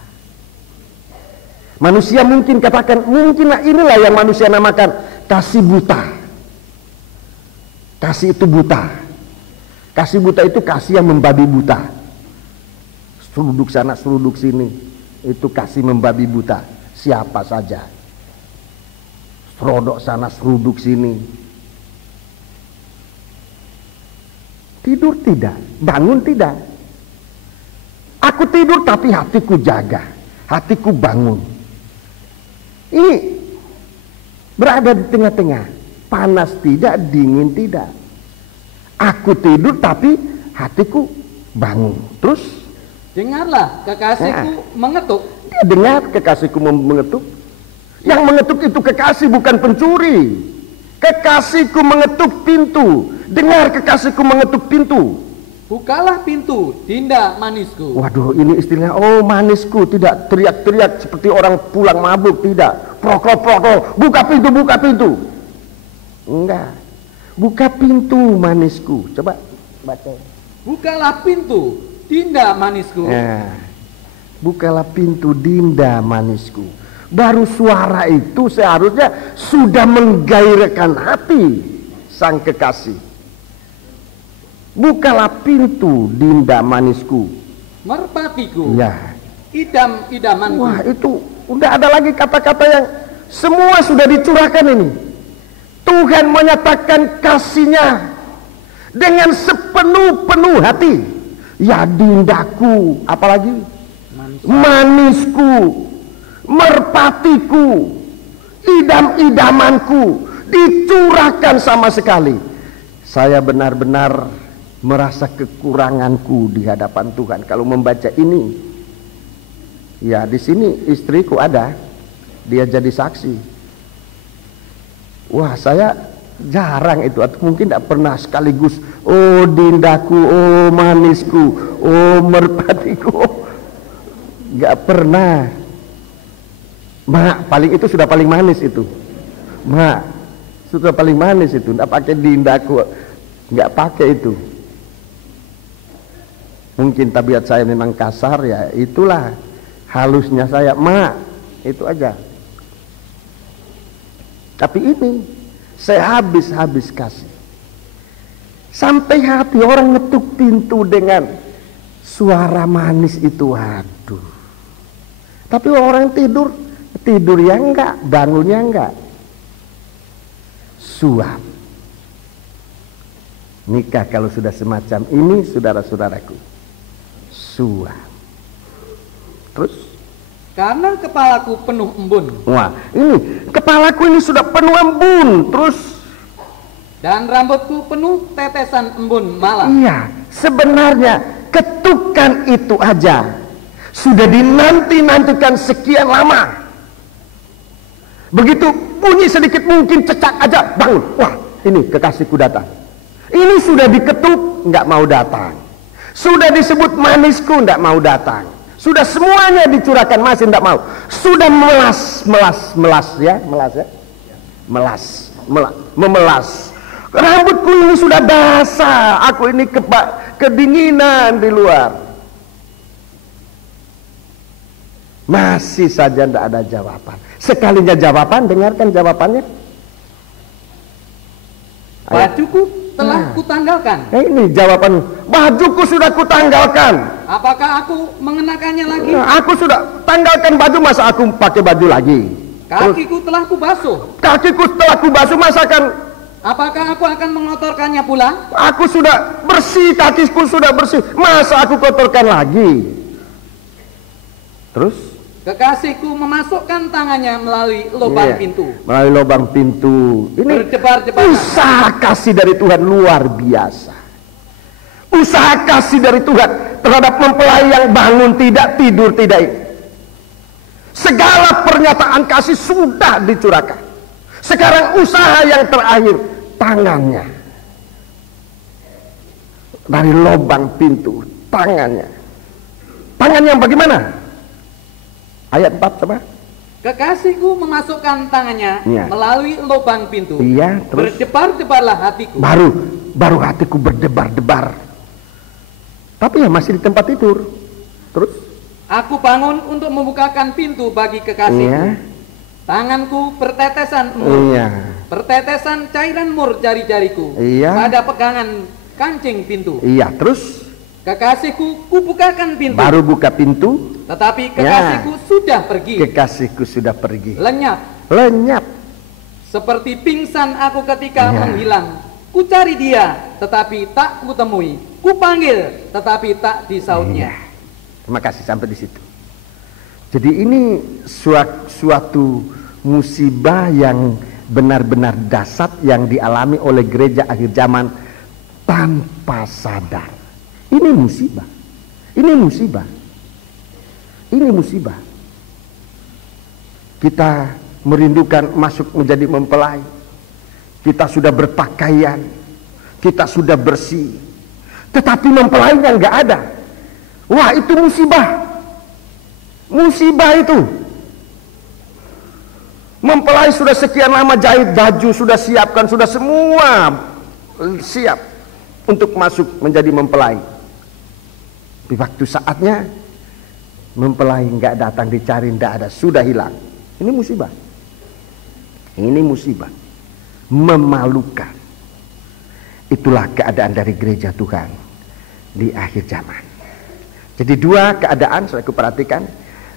Manusia mungkin katakan, mungkinlah inilah yang manusia namakan kasih buta. Kasih itu buta. Kasih buta itu kasih yang membabi buta. Seruduk sana, seruduk sini. Itu kasih membabi buta. Siapa saja. Serodok sana, seruduk sini. Tidur tidak, bangun tidak. Aku tidur tapi hatiku jaga, hatiku bangun. Ini berada di tengah-tengah, panas tidak, dingin tidak. Aku tidur tapi hatiku bangun. Terus dengarlah kekasihku mengetuk. Dia dengar kekasihku mengetuk. Yang mengetuk itu kekasih, bukan pencuri. Kekasihku mengetuk pintu. Dengar kekasihku mengetuk pintu. Bukalah pintu, Dinda manisku. Waduh, ini istilahnya, oh manisku. Tidak teriak-teriak seperti orang pulang mabuk, tidak. Prokol-prokol, buka pintu, buka pintu. Enggak. Buka pintu manisku. Coba baca. Bukalah pintu, Dinda manisku. Nah, bukalah pintu, Dinda manisku. Baru suara itu seharusnya sudah menggairahkan hati sang kekasih. Bukalah pintu, Dinda manisku. Merpatiku. Ya. Idam-idamanku. Wah, itu udah ada lagi kata-kata yang semua sudah dicurahkan ini. Tuhan menyatakan kasihnya dengan sepenuh-penuh hati. Ya Dindaku, apalagi manisku, merpatiku, idam-idamanku, dicurahkan sama sekali. Saya benar-benar merasa kekuranganku di hadapan Tuhan kalau membaca ini. Ya, di sini istriku ada, dia jadi saksi. Wah, saya jarang itu, atau mungkin tidak pernah sekaligus, oh Dindaku, oh manisku, oh merpatiku, nggak pernah. Mak, paling itu sudah paling manis itu. Mak, sudah paling manis itu, nggak pakai Dindaku, nggak pakai itu. Mungkin tabiat saya memang kasar, ya itulah halusnya saya, mak, itu aja. Tapi ini saya habis-habis kasih. Sampai hati orang ngetuk pintu dengan suara manis itu, aduh. Tapi orang tidur ya enggak, bangunnya enggak. Suap. Nikah kalau sudah semacam ini, saudara-saudaraku, suap. Terus karena kepalaku penuh embun. Wah, ini kepalaku ini sudah penuh embun, terus Dan rambutku penuh tetesan embun malam. iya, sebenarnya ketukan itu aja sudah dinanti-nantikan sekian lama. Begitu bunyi sedikit mungkin cecak aja bangun. Wah, ini kekasihku datang. Ini sudah diketuk, nggak mau datang. Sudah disebut manisku, nggak mau datang. Sudah semuanya dicurahkan, masih nggak mau. Sudah memelas. Rambutku ini sudah basah. Aku ini kedinginan di luar. Masih saja tidak ada jawaban. Sekalinya jawaban, dengarkan jawabannya. Bajuku telah kutanggalkan. Ini jawaban. Bajuku sudah kutanggalkan. Apakah aku mengenakannya lagi? Aku sudah tanggalkan baju, masa aku pakai baju lagi? Kakiku telah kubasuh. Kakiku telah kubasuh, masakan? Apakah aku akan mengotorkannya pula? Aku sudah bersih, kakiku sudah bersih, masa aku kotorkan lagi? Terus? Kekasihku memasukkan tangannya melalui lubang pintu. Melalui lubang pintu. Ini Berdebar-debar. usaha kasih dari Tuhan luar biasa. Usaha kasih dari Tuhan terhadap mempelai yang bangun tidak, tidur tidak. Segala pernyataan kasih sudah dicurahkan. Sekarang usaha yang terakhir, tangannya. Dari lubang pintu, tangannya. Tangan yang bagaimana? Ayat 4 coba. Kekasihku memasukkan tangannya melalui lubang pintu. Iya, terus berdebar-debarlah hatiku. Baru hatiku berdebar-debar. Tapi ya masih di tempat tidur. Terus aku bangun untuk membukakan pintu bagi kekasihku. Tanganku bertetesan mur. Bertetesan cairan mur jari-jariku pada pegangan kancing pintu. Iya, terus kekasihku kubukakan pintu. Baru buka pintu, tetapi kekasihku sudah pergi. Kekasihku sudah pergi. Lenyap. Seperti pingsan aku ketika menghilang. Ku cari dia, tetapi tak kutemui. Ku panggil, tetapi tak disautnya. Terima kasih, sampai di situ. Jadi ini suatu musibah yang benar-benar dahsyat yang dialami oleh gereja akhir zaman tanpa sadar. Ini musibah. Ini musibah. Ini musibah. Kita merindukan masuk menjadi mempelai. Kita sudah berpakaian. Kita sudah bersih. Tetapi mempelainya nggak ada. Wah, itu musibah. Musibah itu. Mempelai sudah sekian lama jahit baju, sudah siapkan, sudah semua siap untuk masuk menjadi mempelai. Di waktu saatnya mempelai nggak datang, dicari nggak ada, sudah hilang. Ini musibah. Ini musibah. Memalukan. Itulah keadaan dari gereja Tuhan di akhir zaman. Jadi dua keadaan, saya perhatikan,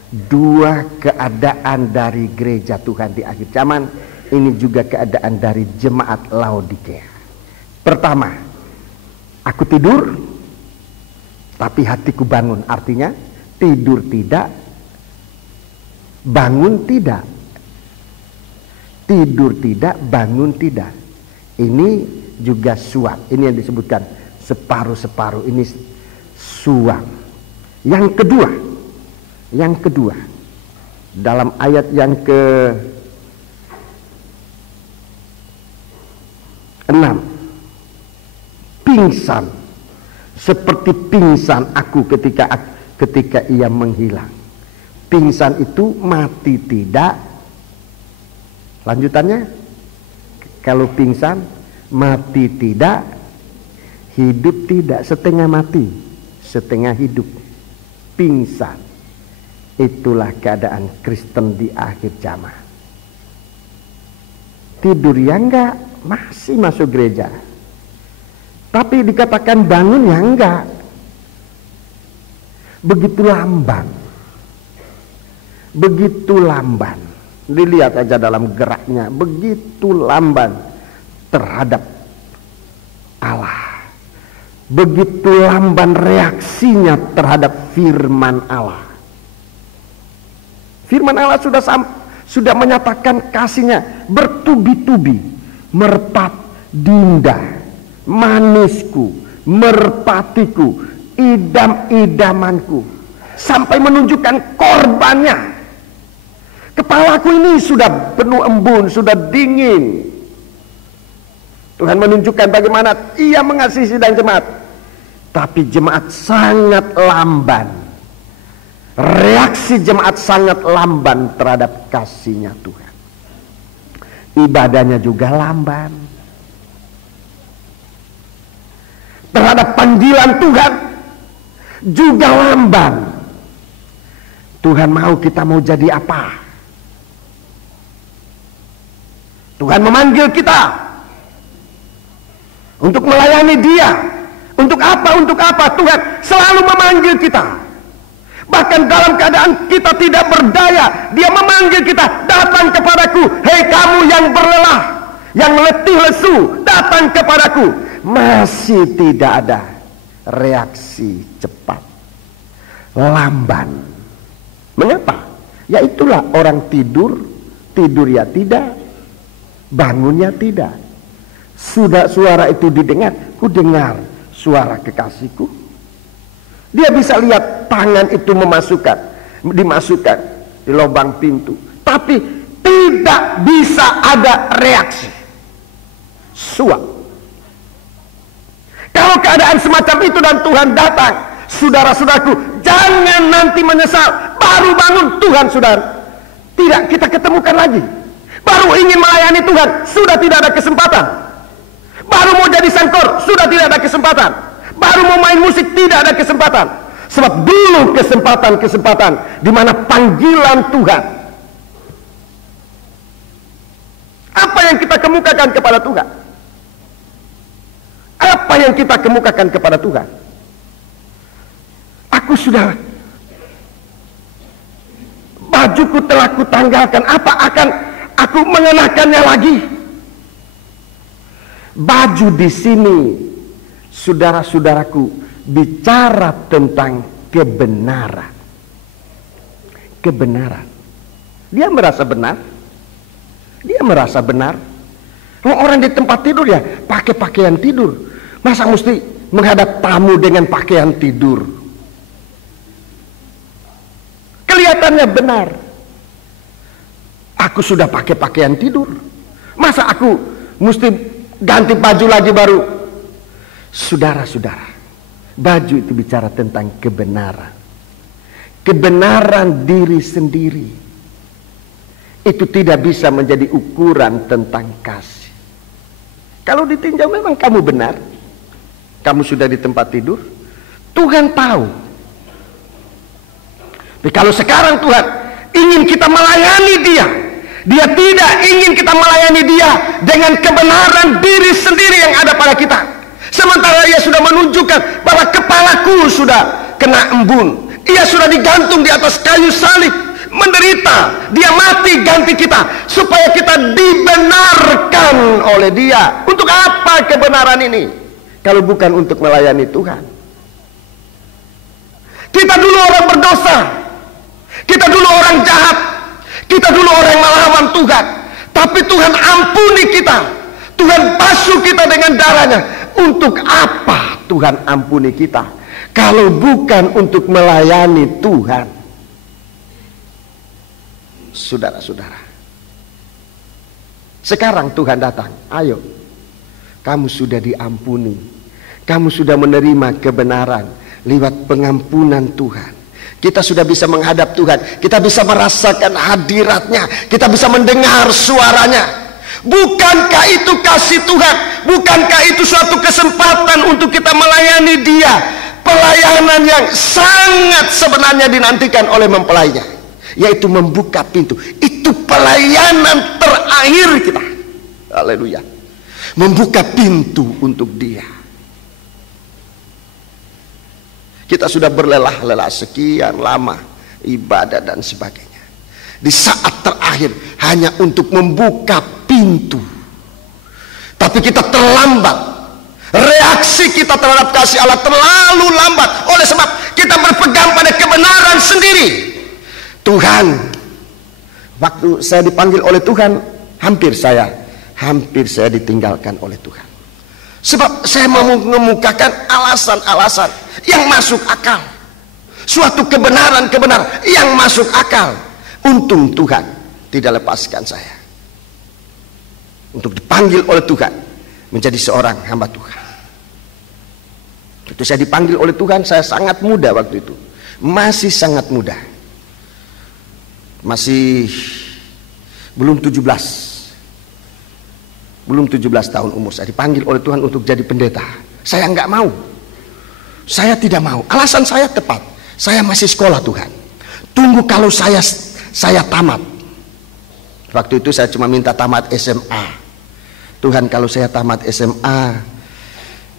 dua keadaan dari gereja Tuhan di akhir zaman. Ini juga keadaan dari jemaat Laodikea. Pertama, aku tidur tapi hatiku bangun. Artinya tidur tidak, bangun tidak. Tidur tidak, bangun tidak. Ini juga suap. Ini yang disebutkan separuh-separuh. Ini suap. Yang kedua, dalam ayat yang ke-6, pingsan, seperti pingsan aku ketika ia menghilang. Pingsan itu mati tidak. Lanjutannya, kalau pingsan mati tidak, hidup tidak, setengah mati, setengah hidup. Pingsan. Itulah keadaan Kristen di akhir zaman. Tidur ya enggak, masih masuk gereja. Tapi dikatakan bangun ya enggak. Begitu lamban. Begitu lamban. Dilihat aja dalam geraknya, begitu lamban terhadap Allah. Begitu lamban reaksinya terhadap firman Allah. Firman Allah sudah menyatakan kasihnya bertubi-tubi, merpat dinda, manisku, merpatiku, idam-idamanku, sampai menunjukkan korbannya. Kepalaku ini sudah penuh embun, sudah dingin. Tuhan menunjukkan bagaimana ia mengasihi sidang jemaat, tapi jemaat sangat lamban. Reaksi jemaat sangat lamban terhadap kasihnya Tuhan. Ibadahnya juga lamban. Terhadap panggilan Tuhan juga lamban. Tuhan mau kita mau jadi apa? Tuhan memanggil kita untuk melayani Dia. Untuk apa? Untuk apa? Tuhan selalu memanggil kita. Bahkan dalam keadaan kita tidak berdaya, Dia memanggil kita, datang kepadaku, hei kamu yang berlelah, yang letih lesu, datang kepadaku. Masih tidak ada reaksi cepat, lamban. Mengapa? Ya itulah orang tidur ya tidak, bangunnya tidak. Sudah suara itu didengar, ku dengar suara kekasihku. Dia bisa lihat tangan itu dimasukkan di lubang pintu, tapi tidak bisa ada reaksi. Suap. Kalau keadaan semacam itu dan Tuhan datang, saudara-saudaraku, jangan nanti menyesal. Baru bangun Tuhan sudah tidak kita ketemukan lagi. Baru ingin melayani Tuhan, sudah tidak ada kesempatan. Baru mau jadi sangkor, sudah tidak ada kesempatan. Baru mau main musik, tidak ada kesempatan. Sebab dulu kesempatan-kesempatan di mana panggilan Tuhan. Apa yang kita kemukakan kepada Tuhan? Apa yang kita kemukakan kepada Tuhan? Aku sudah, bajuku telah kutanggalkan, apa akan aku mengenakannya lagi? Baju di sini, saudara-saudaraku, bicara tentang kebenaran. Kebenaran. Dia merasa benar. Dia merasa benar. Orang di tempat tidur ya pakai pakaian tidur. Masa mesti menghadap tamu dengan pakaian tidur? Kelihatannya benar. Aku sudah pakai pakaian tidur. Masa aku mesti ganti baju lagi baru? Saudara-saudara, baju itu bicara tentang kebenaran. Kebenaran diri sendiri itu tidak bisa menjadi ukuran tentang kasih. Kalau ditinjau memang kamu benar, kamu sudah di tempat tidur, Tuhan tahu. Tapi kalau sekarang Tuhan ingin kita melayani Dia, Dia tidak ingin kita melayani Dia dengan kebenaran diri sendiri yang ada pada kita. Sementara Ia sudah menunjukkan bahwa kepalaku sudah kena embun, Ia sudah digantung di atas kayu salib, menderita, Dia mati ganti kita, supaya kita dibenarkan oleh Dia. Untuk apa kebenaran ini? Kalau bukan untuk melayani Tuhan. Kita dulu orang berdosa, kita dulu orang jahat, kita dulu orang melawan Tuhan. Tapi Tuhan ampuni kita, Tuhan basuh kita dengan darahnya. Untuk apa Tuhan ampuni kita kalau bukan untuk melayani Tuhan? Saudara-saudara, sekarang Tuhan datang, ayo, kamu sudah diampuni, kamu sudah menerima kebenaran lewat pengampunan Tuhan. Kita sudah bisa menghadap Tuhan, kita bisa merasakan hadiratnya, kita bisa mendengar suaranya. Bukankah itu kasih Tuhan? Bukankah itu suatu kesempatan untuk kita melayani Dia? Pelayanan yang sangat sebenarnya dinantikan oleh mempelainya, yaitu membuka pintu. Itu pelayanan terakhir kita. Haleluya. Membuka pintu untuk Dia. Kita sudah berlelah-lelah sekian lama ibadah dan sebagainya. Di saat terakhir hanya untuk membuka pintu. Tapi kita terlambat. Reaksi kita terhadap kasih Allah terlalu lambat. Oleh sebab kita berpegang pada kebenaran sendiri. Tuhan, Waktu saya dipanggil oleh Tuhan, hampir saya ditinggalkan oleh Tuhan. Sebab saya mau mengemukakan alasan-alasan yang masuk akal, suatu kebenaran yang masuk akal. Untung Tuhan tidak lepaskan saya untuk dipanggil oleh Tuhan menjadi seorang hamba Tuhan. Itu saya dipanggil oleh Tuhan, saya sangat muda waktu itu, masih sangat muda, masih belum 17 tahun umur. Saya dipanggil oleh Tuhan untuk jadi pendeta. Saya nggak mau, saya tidak mau. Alasan saya tepat, saya masih sekolah. Tuhan, tunggu kalau saya tamat. Waktu itu saya cuma minta tamat SMA. Tuhan, kalau saya tamat SMA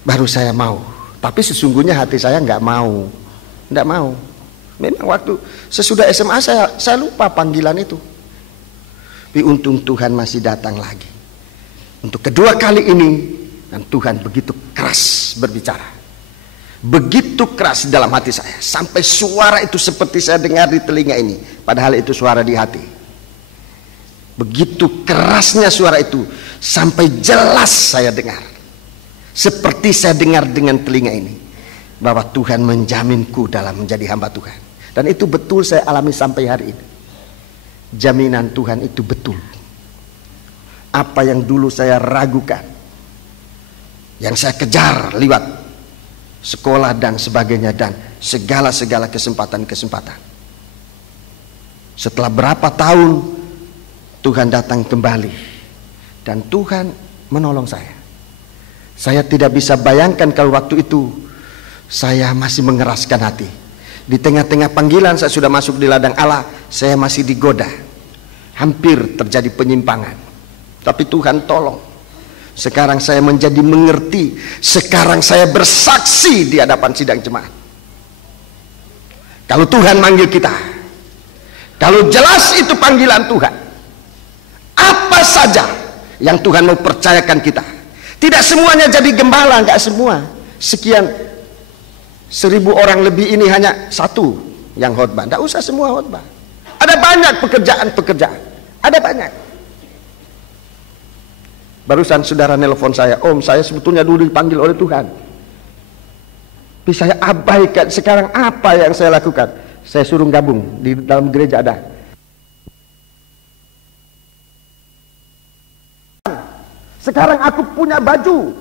baru saya mau. Tapi sesungguhnya hati saya nggak mau. Memang waktu sesudah SMA saya lupa panggilan itu. Tapi untung Tuhan masih datang lagi untuk kedua kali ini, dan Tuhan begitu keras berbicara, begitu keras dalam hati saya, sampai suara itu seperti saya dengar di telinga ini, padahal itu suara di hati. Begitu kerasnya suara itu sampai jelas saya dengar, seperti saya dengar dengan telinga ini, bahwa Tuhan menjaminku dalam menjadi hamba Tuhan. Dan itu betul saya alami sampai hari ini. Jaminan Tuhan itu betul. Apa yang dulu saya ragukan, yang saya kejar lewat sekolah dan sebagainya, dan segala kesempatan. Setelah berapa tahun Tuhan datang kembali, dan Tuhan menolong saya. Saya tidak bisa bayangkan kalau waktu itu saya masih mengeraskan hati. Di tengah-tengah panggilan saya sudah masuk di ladang Allah, saya masih digoda. Hampir terjadi penyimpangan. Tapi Tuhan tolong. Sekarang saya menjadi mengerti. Sekarang saya bersaksi di hadapan sidang jemaat. Kalau Tuhan manggil kita, kalau jelas itu panggilan Tuhan, apa saja yang Tuhan mau percayakan kita. Tidak semuanya jadi gembala, enggak semua. Sekian 1000 orang lebih ini hanya satu yang khotbah. Enggak usah semua khotbah. Ada banyak pekerjaan, ada banyak. Barusan saudara nelpon saya, Om, saya sebetulnya dulu dipanggil oleh Tuhan, tapi saya abaikan. Sekarang apa yang saya lakukan? Saya suruh gabung di dalam gereja ada. Sekarang aku punya baju,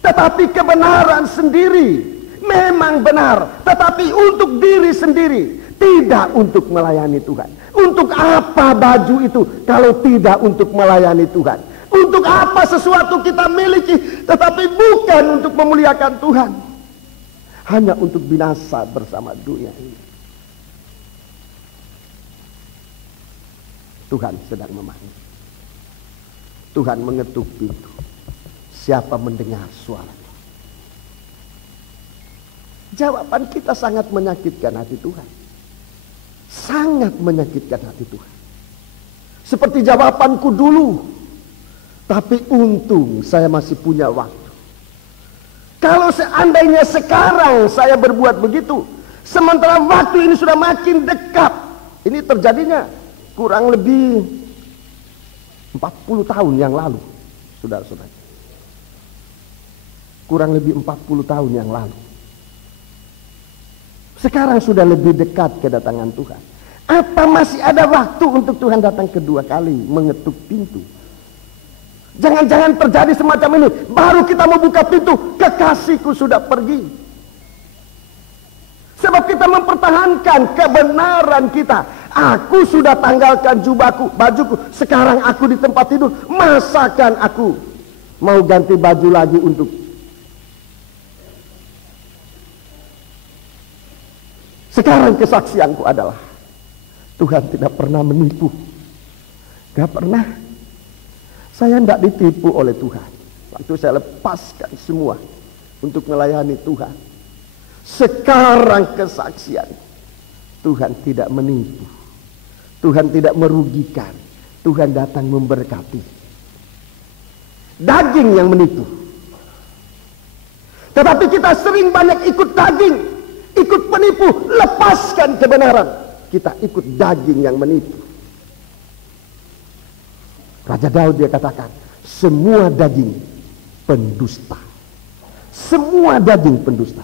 tetapi kebenaran sendiri memang benar, tetapi untuk diri sendiri, tidak untuk melayani Tuhan. Untuk apa baju itu kalau tidak untuk melayani Tuhan? Untuk apa sesuatu kita miliki tetapi bukan untuk memuliakan Tuhan? Hanya untuk binasa bersama dunia ini. Tuhan sedang memanggil. Tuhan mengetuk pintu. Siapa mendengar suaranya? Jawaban kita sangat menyakitkan hati Tuhan. Sangat menyakitkan hati Tuhan. Seperti jawabanku dulu. Tapi untung saya masih punya waktu. Kalau seandainya sekarang saya berbuat begitu, sementara waktu ini sudah makin dekat. Ini terjadinya kurang lebih 40 tahun yang lalu, saudara-saudara. Kurang lebih 40 tahun yang lalu. Sekarang sudah lebih dekat kedatangan Tuhan. Apa masih ada waktu untuk Tuhan datang kedua kali mengetuk pintu? Jangan-jangan terjadi semacam ini, baru kita mau buka pintu, kekasihku sudah pergi. Sebab kita mempertahankan kebenaran kita. Aku sudah tanggalkan jubahku, bajuku, sekarang aku di tempat tidur. Masakan aku mau ganti baju lagi untuk sekarang? Kesaksianku adalah Tuhan tidak pernah menipu. Gak pernah. Saya tidak ditipu oleh Tuhan. Waktu saya lepaskan semua untuk melayani Tuhan. Sekarang kesaksian, Tuhan tidak menipu. Tuhan tidak merugikan. Tuhan datang memberkati. Daging yang menipu. Tetapi kita sering banyak ikut daging, ikut penipu. Lepaskan kebenaran, kita ikut daging yang menipu. Raja Daud dia katakan, semua daging pendusta. Semua daging pendusta.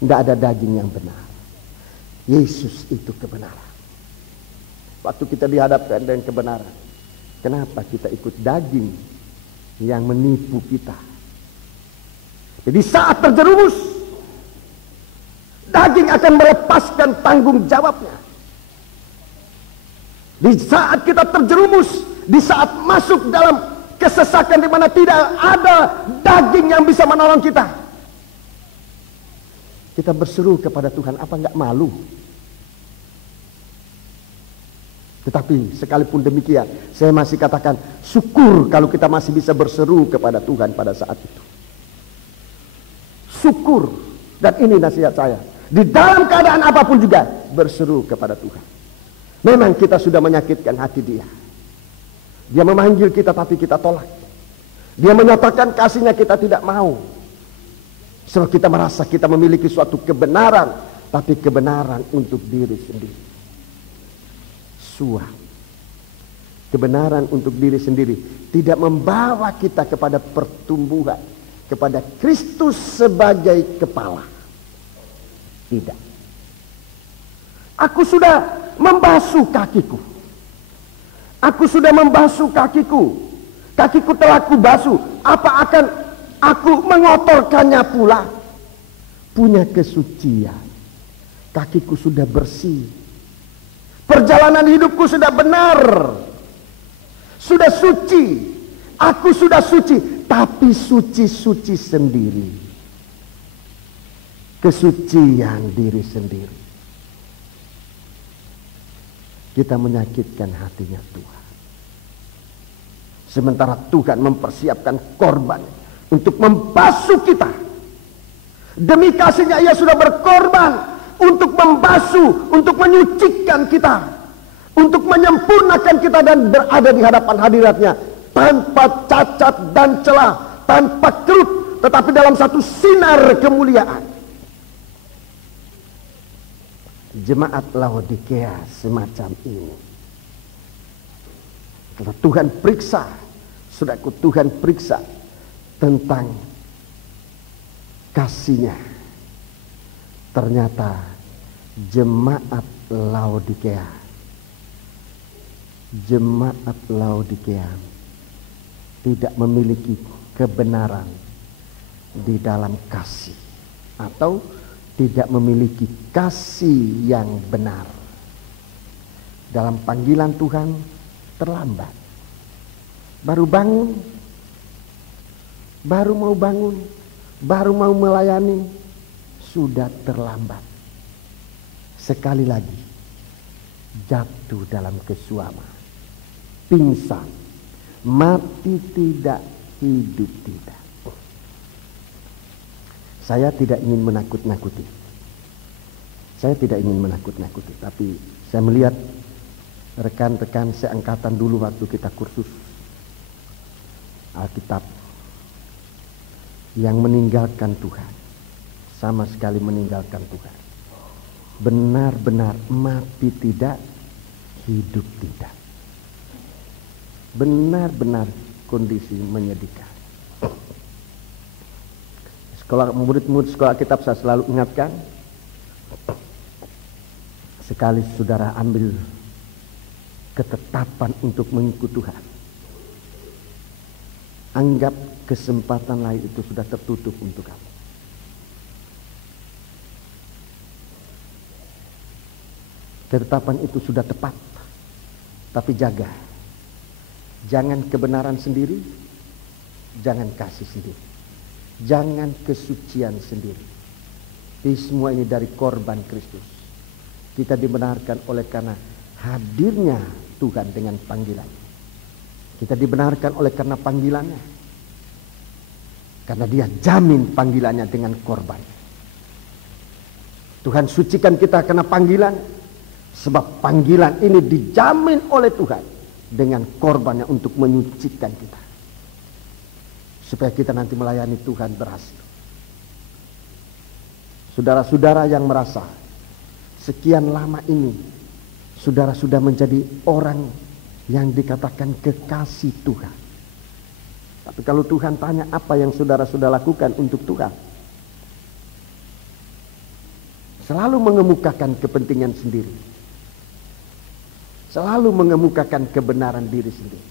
Tidak ada daging yang benar. Yesus itu kebenaran. Waktu kita dihadapkan dengan kebenaran, kenapa kita ikut daging yang menipu kita? Jadi saat terjerumus, daging akan melepaskan tanggung jawabnya. Di saat kita terjerumus, di saat masuk dalam kesesakan di mana tidak ada daging yang bisa menolong kita, kita berseru kepada Tuhan, apa enggak malu? Tetapi sekalipun demikian, saya masih katakan syukur kalau kita masih bisa berseru kepada Tuhan pada saat itu. Syukur. Dan ini nasihat saya, di dalam keadaan apapun juga berseru kepada Tuhan. Memang kita sudah menyakitkan hati Dia. Dia memanggil kita tapi kita tolak. Dia menyatakan kasihnya, kita tidak mau. Sebab kita merasa kita memiliki suatu kebenaran, tapi kebenaran untuk diri sendiri. Suap. Kebenaran untuk diri sendiri tidak membawa kita kepada pertumbuhan, kepada Kristus sebagai kepala. Tidak. Aku sudah membasuh kakiku. Aku sudah membasuh kakiku. Kakiku telah kubasuh. Apa akan aku mengotorkannya pula? Punya kesucian. Kakiku sudah bersih. Perjalanan hidupku sudah benar. Sudah suci. Aku sudah suci. Tapi suci-suci sendiri. Kesucian diri sendiri. Kita menyakitkan hatinya Tuhan. Sementara Tuhan mempersiapkan korban untuk membasuh kita. Demi kasihnya Ia sudah berkorban untuk membasuh, untuk menyucikan kita, untuk menyempurnakan kita dan berada di hadapan hadiratnya tanpa cacat dan celah, tanpa kerut, tetapi dalam satu sinar kemuliaan. Jemaat Laodikea semacam ini. Kalau Tuhan periksa, saudaraku, Tuhan periksa tentang kasihnya. Ternyata jemaat Laodikea tidak memiliki kebenaran di dalam kasih, atau tidak memiliki kasih yang benar. Dalam panggilan Tuhan terlambat. Baru bangun, baru mau bangun, baru mau melayani, sudah terlambat. Sekali lagi jatuh dalam kesuaman, pingsan, mati tidak, hidup tidak. Saya tidak ingin menakut-nakuti. Saya tidak ingin menakut-nakuti, tapi saya melihat rekan-rekan seangkatan dulu waktu kita kursus Alkitab yang meninggalkan Tuhan, sama sekali meninggalkan Tuhan. Benar-benar mati tidak, hidup tidak. Benar-benar kondisi menyedihkan. Murid-murid sekolah kitab saya selalu ingatkan, sekali saudara ambil ketetapan untuk mengikut Tuhan, anggap kesempatan lain itu sudah tertutup untuk kamu. Ketetapan itu sudah tepat, tapi jaga. Jangan kebenaran sendiri, jangan kasih sendiri. Jangan kesucian sendiri. Di semua ini dari korban Kristus. Kita dibenarkan oleh karena hadirnya Tuhan dengan panggilan. Kita dibenarkan oleh karena panggilannya. Karena Dia jamin panggilannya dengan korban. Tuhan sucikan kita karena panggilan. Sebab panggilan ini dijamin oleh Tuhan dengan korbannya untuk menyucikan kita. Supaya kita nanti melayani Tuhan berhasil. Saudara-saudara yang merasa sekian lama ini saudara sudah menjadi orang yang dikatakan kekasih Tuhan. Tapi kalau Tuhan tanya apa yang saudara sudah lakukan untuk Tuhan, selalu mengemukakan kepentingan sendiri, selalu mengemukakan kebenaran diri sendiri.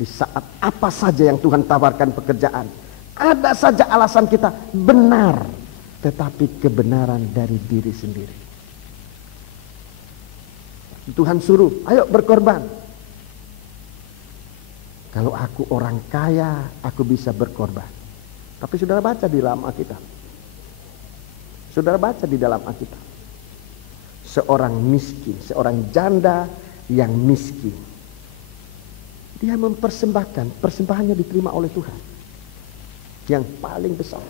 Di saat apa saja yang Tuhan tawarkan pekerjaan, ada saja alasan kita benar, tetapi kebenaran dari diri sendiri. Tuhan suruh, ayo berkorban. Kalau aku orang kaya, aku bisa berkorban. Tapi saudara baca di dalam Alkitab. Saudara baca di dalam Alkitab. Seorang miskin, seorang janda yang miskin, dia mempersembahkan, persembahannya diterima oleh Tuhan. Yang paling besar.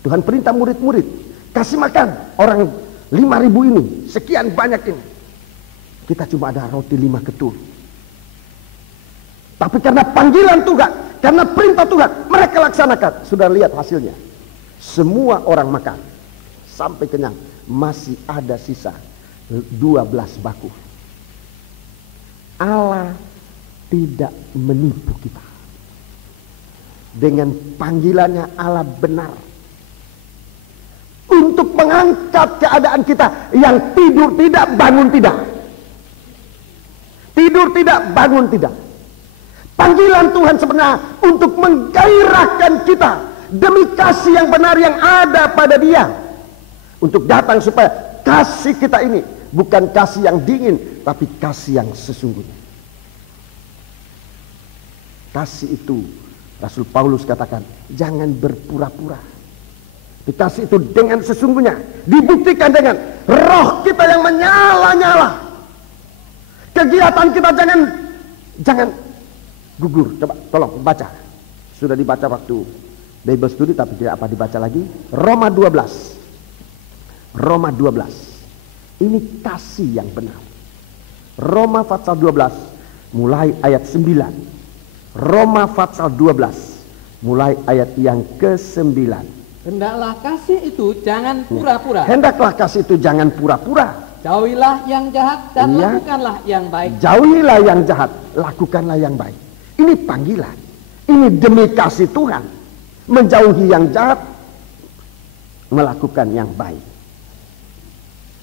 Tuhan perintah murid-murid, kasih makan orang 5.000 ini, sekian banyak ini. Kita cuma ada roti 5 ketul. Tapi karena panggilan Tuhan, karena perintah Tuhan, mereka laksanakan. Sudah lihat hasilnya. Semua orang makan sampai kenyang. Masih ada sisa 12 baku. Allah tidak menipu kita. Dengan panggilannya Allah benar untuk mengangkat keadaan kita yang tidur tidak, bangun tidak. Tidur tidak, bangun tidak. Panggilan Tuhan sebenarnya untuk menggairahkan kita demi kasih yang benar yang ada pada Dia, untuk datang supaya kasih kita ini bukan kasih yang dingin, tapi kasih yang sesungguhnya. Kasih itu, Rasul Paulus katakan, jangan berpura-pura. Kasih itu dengan sesungguhnya, dibuktikan dengan roh kita yang menyala-nyala. Kegiatan kita jangan gugur. Coba tolong baca. Sudah dibaca waktu Bible Study, tapi tidak apa dibaca lagi. Roma 12. Roma 12. Ini kasih yang benar. Roma pasal 12 mulai ayat 9. Roma pasal 12 mulai ayat yang ke-9. Hendaklah kasih itu jangan pura-pura. Hendaklah kasih itu jangan pura-pura. Jauhilah yang jahat dan lakukanlah yang baik. Jauhilah yang jahat, lakukanlah yang baik. Ini panggilan. Ini demi kasih Tuhan. Menjauhi yang jahat, melakukan yang baik.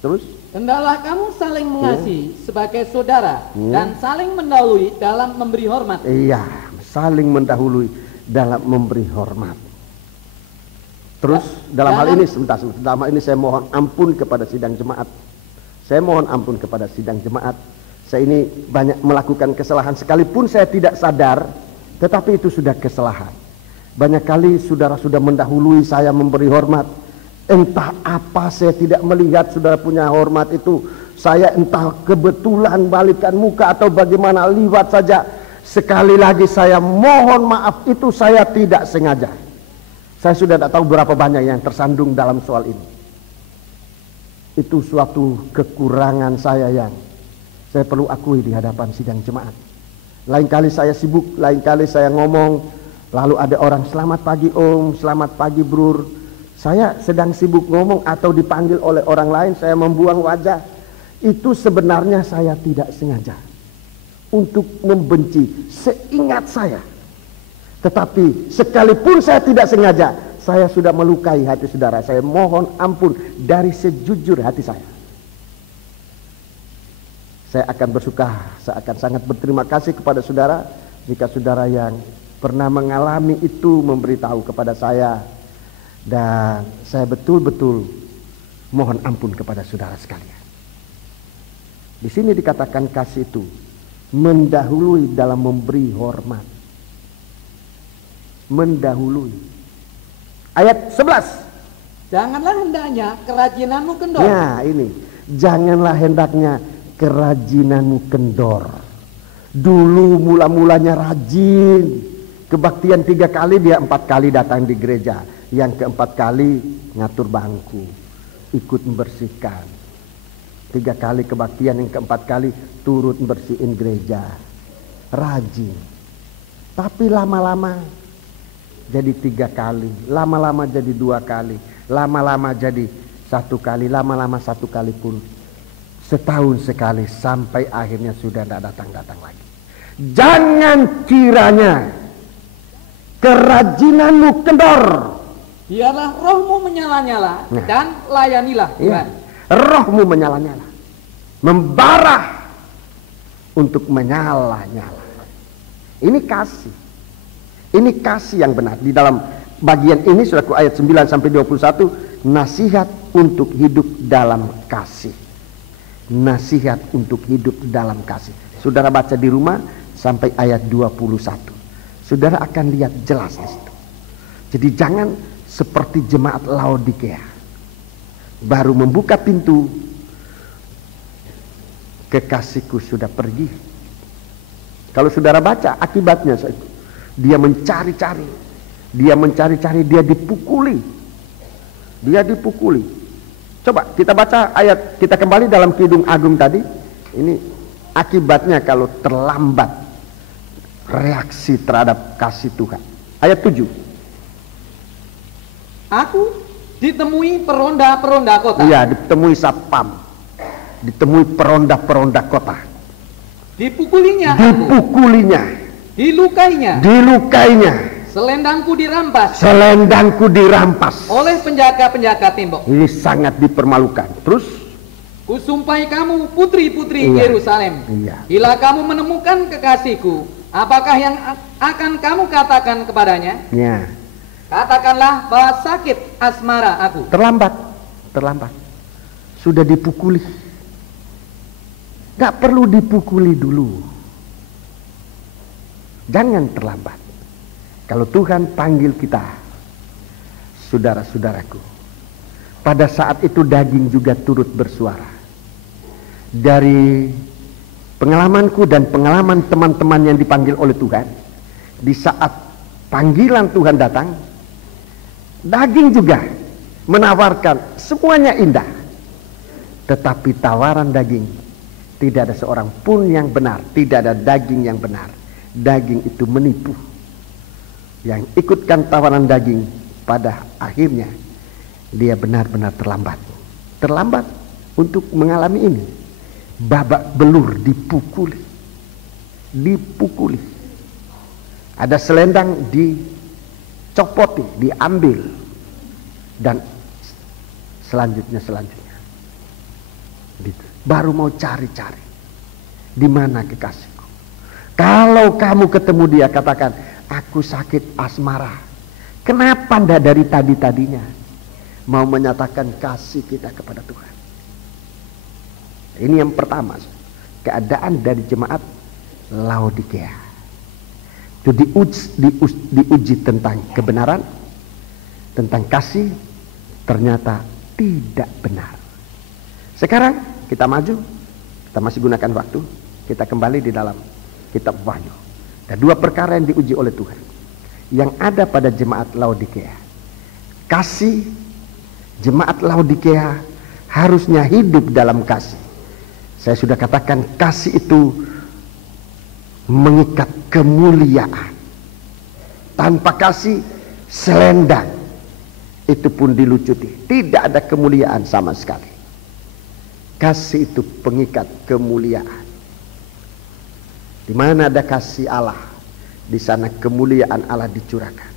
Terus? Hendaklah kamu saling mengasihi sebagai saudara dan saling mendahului dalam memberi hormat. Iya, saling mendahului dalam memberi hormat. Terus dalam hal ini dalam hal ini saya mohon ampun kepada sidang jemaat. Saya mohon ampun kepada sidang jemaat. Saya ini banyak melakukan kesalahan, sekalipun saya tidak sadar, tetapi itu sudah kesalahan. Banyak kali saudara sudah mendahului saya memberi hormat. Entah apa saya tidak melihat saudara punya hormat itu. Saya entah kebetulan balikkan muka atau bagaimana, liwat saja. Sekali lagi saya mohon maaf, itu saya tidak sengaja. Saya sudah tidak tahu berapa banyak yang tersandung dalam soal ini. Itu suatu kekurangan saya yang saya perlu akui di hadapan sidang jemaat. Lain kali saya sibuk, lain kali saya ngomong, lalu ada orang, selamat pagi om, selamat pagi brur. Saya sedang sibuk ngomong atau dipanggil oleh orang lain, saya membuang wajah. Itu sebenarnya saya tidak sengaja untuk membenci, seingat saya. Tetapi sekalipun saya tidak sengaja, saya sudah melukai hati saudara. Saya mohon ampun dari sejujur hati saya. Saya akan bersuka, saya akan sangat berterima kasih kepada saudara jika saudara yang pernah mengalami itu memberitahu kepada saya. Dan saya betul-betul mohon ampun kepada saudara sekalian. Di sini dikatakan kasih itu mendahului dalam memberi hormat. Mendahului. Ayat 11. Janganlah hendaknya kerajinanmu kendor. Nah ini, janganlah hendaknya kerajinanmu kendor. Dulu mula-mulanya rajin, kebaktian 3 kali, dia 4 kali datang di gereja. Yang ke-4 kali ngatur bangku, ikut membersihkan. 3 kali kebaktian, yang ke-4 kali turut membersihin gereja. Rajin. Tapi lama-lama jadi 3 kali, lama-lama jadi 2 kali, lama-lama jadi 1 kali, lama-lama 1 kali pun setahun sekali sampai akhirnya sudah tidak datang-datang lagi. Jangan kiranya kerajinanmu kendor. Biarlah rohmu menyala-nyala dan layanilah Tuhan. Rohmu menyala-nyala, membara untuk menyala-nyala. Ini kasih. Ini kasih yang benar. Di dalam bagian ini saudaraku, ayat 9 sampai 21, nasihat untuk hidup dalam kasih. Nasihat untuk hidup dalam kasih. Saudara baca di rumah sampai ayat 21. Saudara akan lihat jelas di situ. Jadi jangan seperti jemaat Laodikea, baru membuka pintu, kekasihku sudah pergi. Kalau saudara baca akibatnya, dia mencari-cari, dia dipukuli. Coba kita baca ayat, kita kembali dalam Kidung Agung tadi. Ini akibatnya kalau terlambat reaksi terhadap kasih Tuhan. Ayat 7. Aku ditemui peronda-peronda kota. Iya, ditemui satpam, ditemui peronda-peronda kota. Dipukulinya. Dilukainya. Selendangku dirampas. Oleh penjaga-penjaga tembok. Ini sangat dipermalukan. Terus, kusumpai kamu putri-putri Yerusalem. Bila kamu menemukan kekasihku, apakah yang akan kamu katakan kepadanya? Katakanlah bahwa sakit asmara aku. Terlambat. Sudah dipukuli. Gak perlu dipukuli dulu. Jangan terlambat. Kalau Tuhan panggil kita, saudara-saudaraku, pada saat itu daging juga turut bersuara. Dari pengalamanku dan pengalaman teman-teman yang dipanggil oleh Tuhan, di saat panggilan Tuhan datang, daging juga menawarkan, semuanya indah. Tetapi tawaran daging, tidak ada seorang pun yang benar. Tidak ada daging yang benar. Daging itu menipu. Yang ikutkan tawaran daging, pada akhirnya dia benar-benar terlambat. Terlambat untuk mengalami ini. Babak belur, dipukuli. Ada selendang dicopoti, diambil, dan selanjutnya gitu. Baru mau cari-cari, di mana kekasihku. Kalau kamu ketemu dia, katakan, aku sakit asmara. Kenapa ndak dari tadinya mau menyatakan kasih kita kepada Tuhan? Ini yang pertama, keadaan dari jemaat Laodikea. Itu diuji tentang kebenaran, tentang kasih, ternyata tidak benar. Sekarang kita maju, kita masih gunakan waktu, kita kembali di dalam kitab Wahyu. Ada dua perkara yang diuji oleh Tuhan yang ada pada jemaat Laodikea. Kasih, jemaat Laodikea harusnya hidup dalam kasih. Saya sudah katakan, kasih itu mengikat kemuliaan. Tanpa kasih, selendang itu pun dilucuti, tidak ada kemuliaan sama sekali. Kasih itu pengikat kemuliaan. Di mana ada kasih Allah, di sana kemuliaan Allah dicurahkan.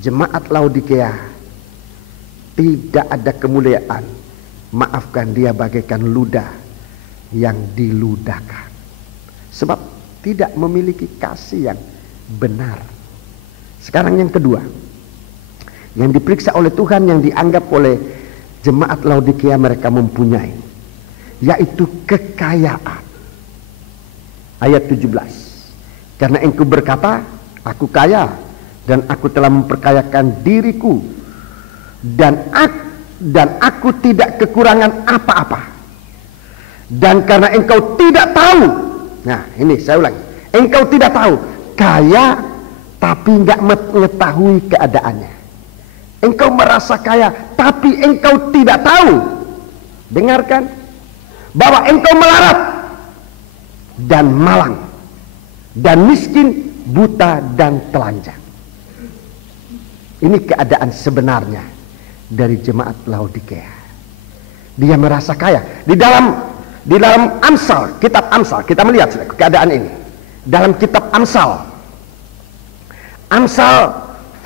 Jemaat Laodikea tidak ada kemuliaan. Maafkan, dia bagaikan ludah yang diludahkan. Sebab tidak memiliki kasih yang benar. Sekarang yang kedua, yang diperiksa oleh Tuhan, yang dianggap oleh jemaat Laodikea mereka mempunyai, yaitu kekayaan. Ayat 17. Karena engkau berkata, aku kaya, dan aku telah memperkayakan diriku, dan aku tidak kekurangan apa-apa. Dan karena engkau tidak tahu, nah ini saya ulangi, engkau tidak tahu, kaya tapi nggak mengetahui keadaannya. Engkau merasa kaya tapi engkau tidak tahu. Dengarkan, bahwa engkau melarat dan malang, dan miskin, buta, dan telanjang. Ini keadaan sebenarnya dari jemaat Laodikea. Dia merasa kaya. Di dalam Amsal, kitab Amsal, kita melihat keadaan ini. Dalam kitab Amsal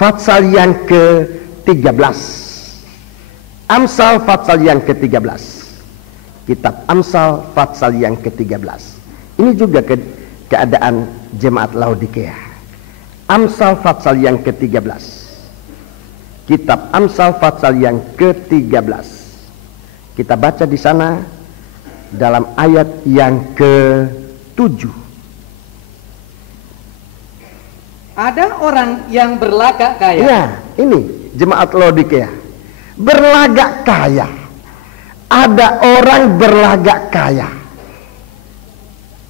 pasal yang ke-13. Amsal pasal yang ke-13. Kitab Amsal pasal yang ke-13. Ini juga keadaan jemaat Laodikea. Amsal pasal yang ke-13. Kitab Amsal pasal yang ke-13. Kita baca di sana dalam ayat yang ke-7. Ada orang yang berlagak kaya. Ya, ini jemaat Laodikea. Berlagak kaya. Ada orang berlagak kaya.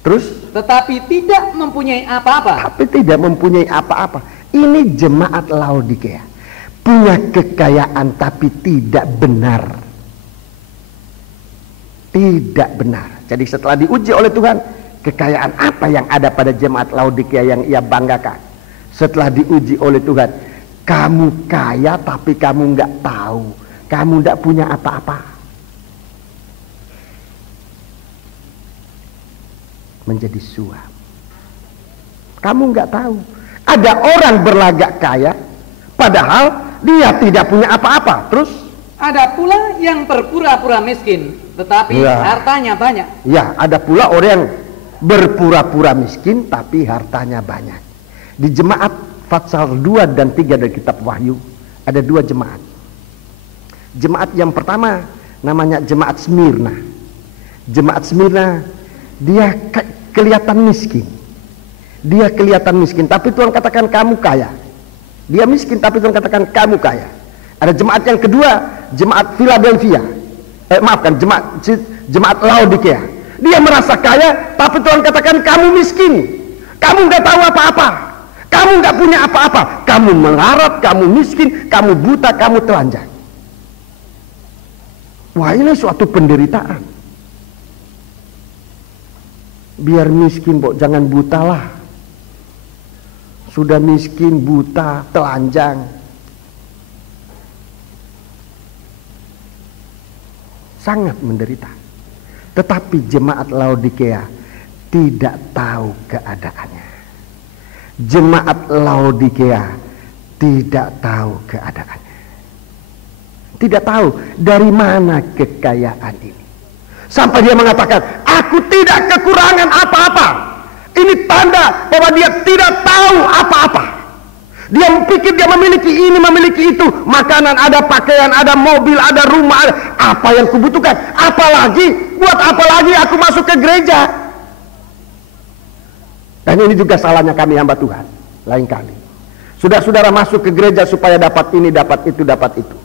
Terus? Tetapi tidak mempunyai apa-apa. Tapi tidak mempunyai apa-apa. Ini jemaat Laodikea. Punya kekayaan tapi tidak benar. Tidak benar. Jadi setelah diuji oleh Tuhan, kekayaan apa yang ada pada jemaat Laodikea yang ia banggakan? Setelah diuji oleh Tuhan, kamu kaya tapi kamu nggak tahu, kamu nggak punya apa-apa. Menjadi suam. Kamu nggak tahu. Ada orang berlagak kaya, padahal dia tidak punya apa-apa. Terus? Ada pula yang berpura-pura miskin, tetapi hartanya banyak. Ya, ada pula orang yang berpura-pura miskin, tapi hartanya banyak. Di jemaat pasal 2 dan 3 dari kitab Wahyu ada 2 jemaat. Jemaat yang pertama namanya jemaat Smyrna. Jemaat Smyrna dia kelihatan miskin. Dia kelihatan miskin, tapi Tuhan katakan kamu kaya. Dia miskin, tapi Tuhan katakan kamu kaya. Ada jemaat yang kedua, jemaat Philadelphia. Jemaat Laodikea. Dia merasa kaya, tapi Tuhan katakan kamu miskin. Kamu nggak tahu apa-apa. Kamu nggak punya apa-apa. Kamu melarat, kamu miskin, kamu buta, kamu telanjang. Wah, ini suatu penderitaan. Biar miskin, jangan buta lah. Sudah miskin, buta, telanjang. Sangat menderita. Tetapi jemaat Laodikea tidak tahu keadaannya. Jemaat Laodikea tidak tahu keadaannya. Tidak tahu dari mana kekayaan ini. Sampai dia mengatakan, aku tidak kekurangan apa-apa. Ini tanda bahwa dia tidak tahu apa-apa. Dia pikir dia memiliki ini, memiliki itu. Makanan ada, pakaian ada, mobil ada, rumah ada. Apa yang kubutuhkan? Apalagi, buat apa lagi aku masuk ke gereja? Dan ini juga salahnya kami hamba Tuhan. Lain kali sudah saudara masuk ke gereja supaya dapat ini, dapat itu, dapat itu.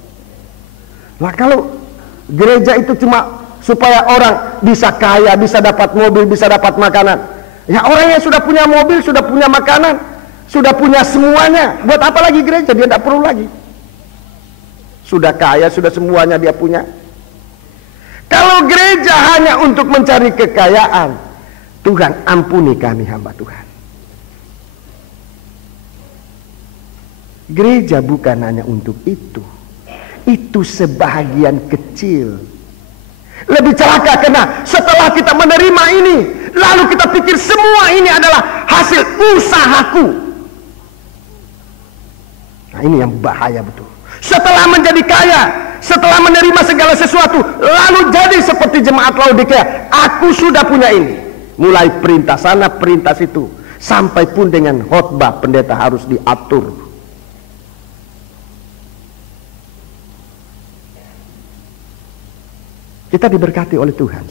Nah, kalau gereja itu cuma supaya orang bisa kaya, bisa dapat mobil, bisa dapat makanan. Ya, orang yang sudah punya mobil, sudah punya makanan, sudah punya semuanya, buat apa lagi gereja? Dia tidak perlu lagi. Sudah kaya, sudah semuanya dia punya. Kalau gereja hanya untuk mencari kekayaan, Tuhan ampuni kami hamba Tuhan. Gereja bukan hanya untuk itu. Itu sebahagian kecil. Lebih celaka karena setelah kita menerima ini, lalu kita pikir semua ini adalah hasil usahaku. Nah, ini yang bahaya betul. Setelah menjadi kaya, setelah menerima segala sesuatu, lalu jadi seperti jemaat Laodikea, aku sudah punya ini. Mulai perintah sana, perintah situ, sampai pun dengan khotbah pendeta harus diatur. Kita diberkati oleh Tuhan.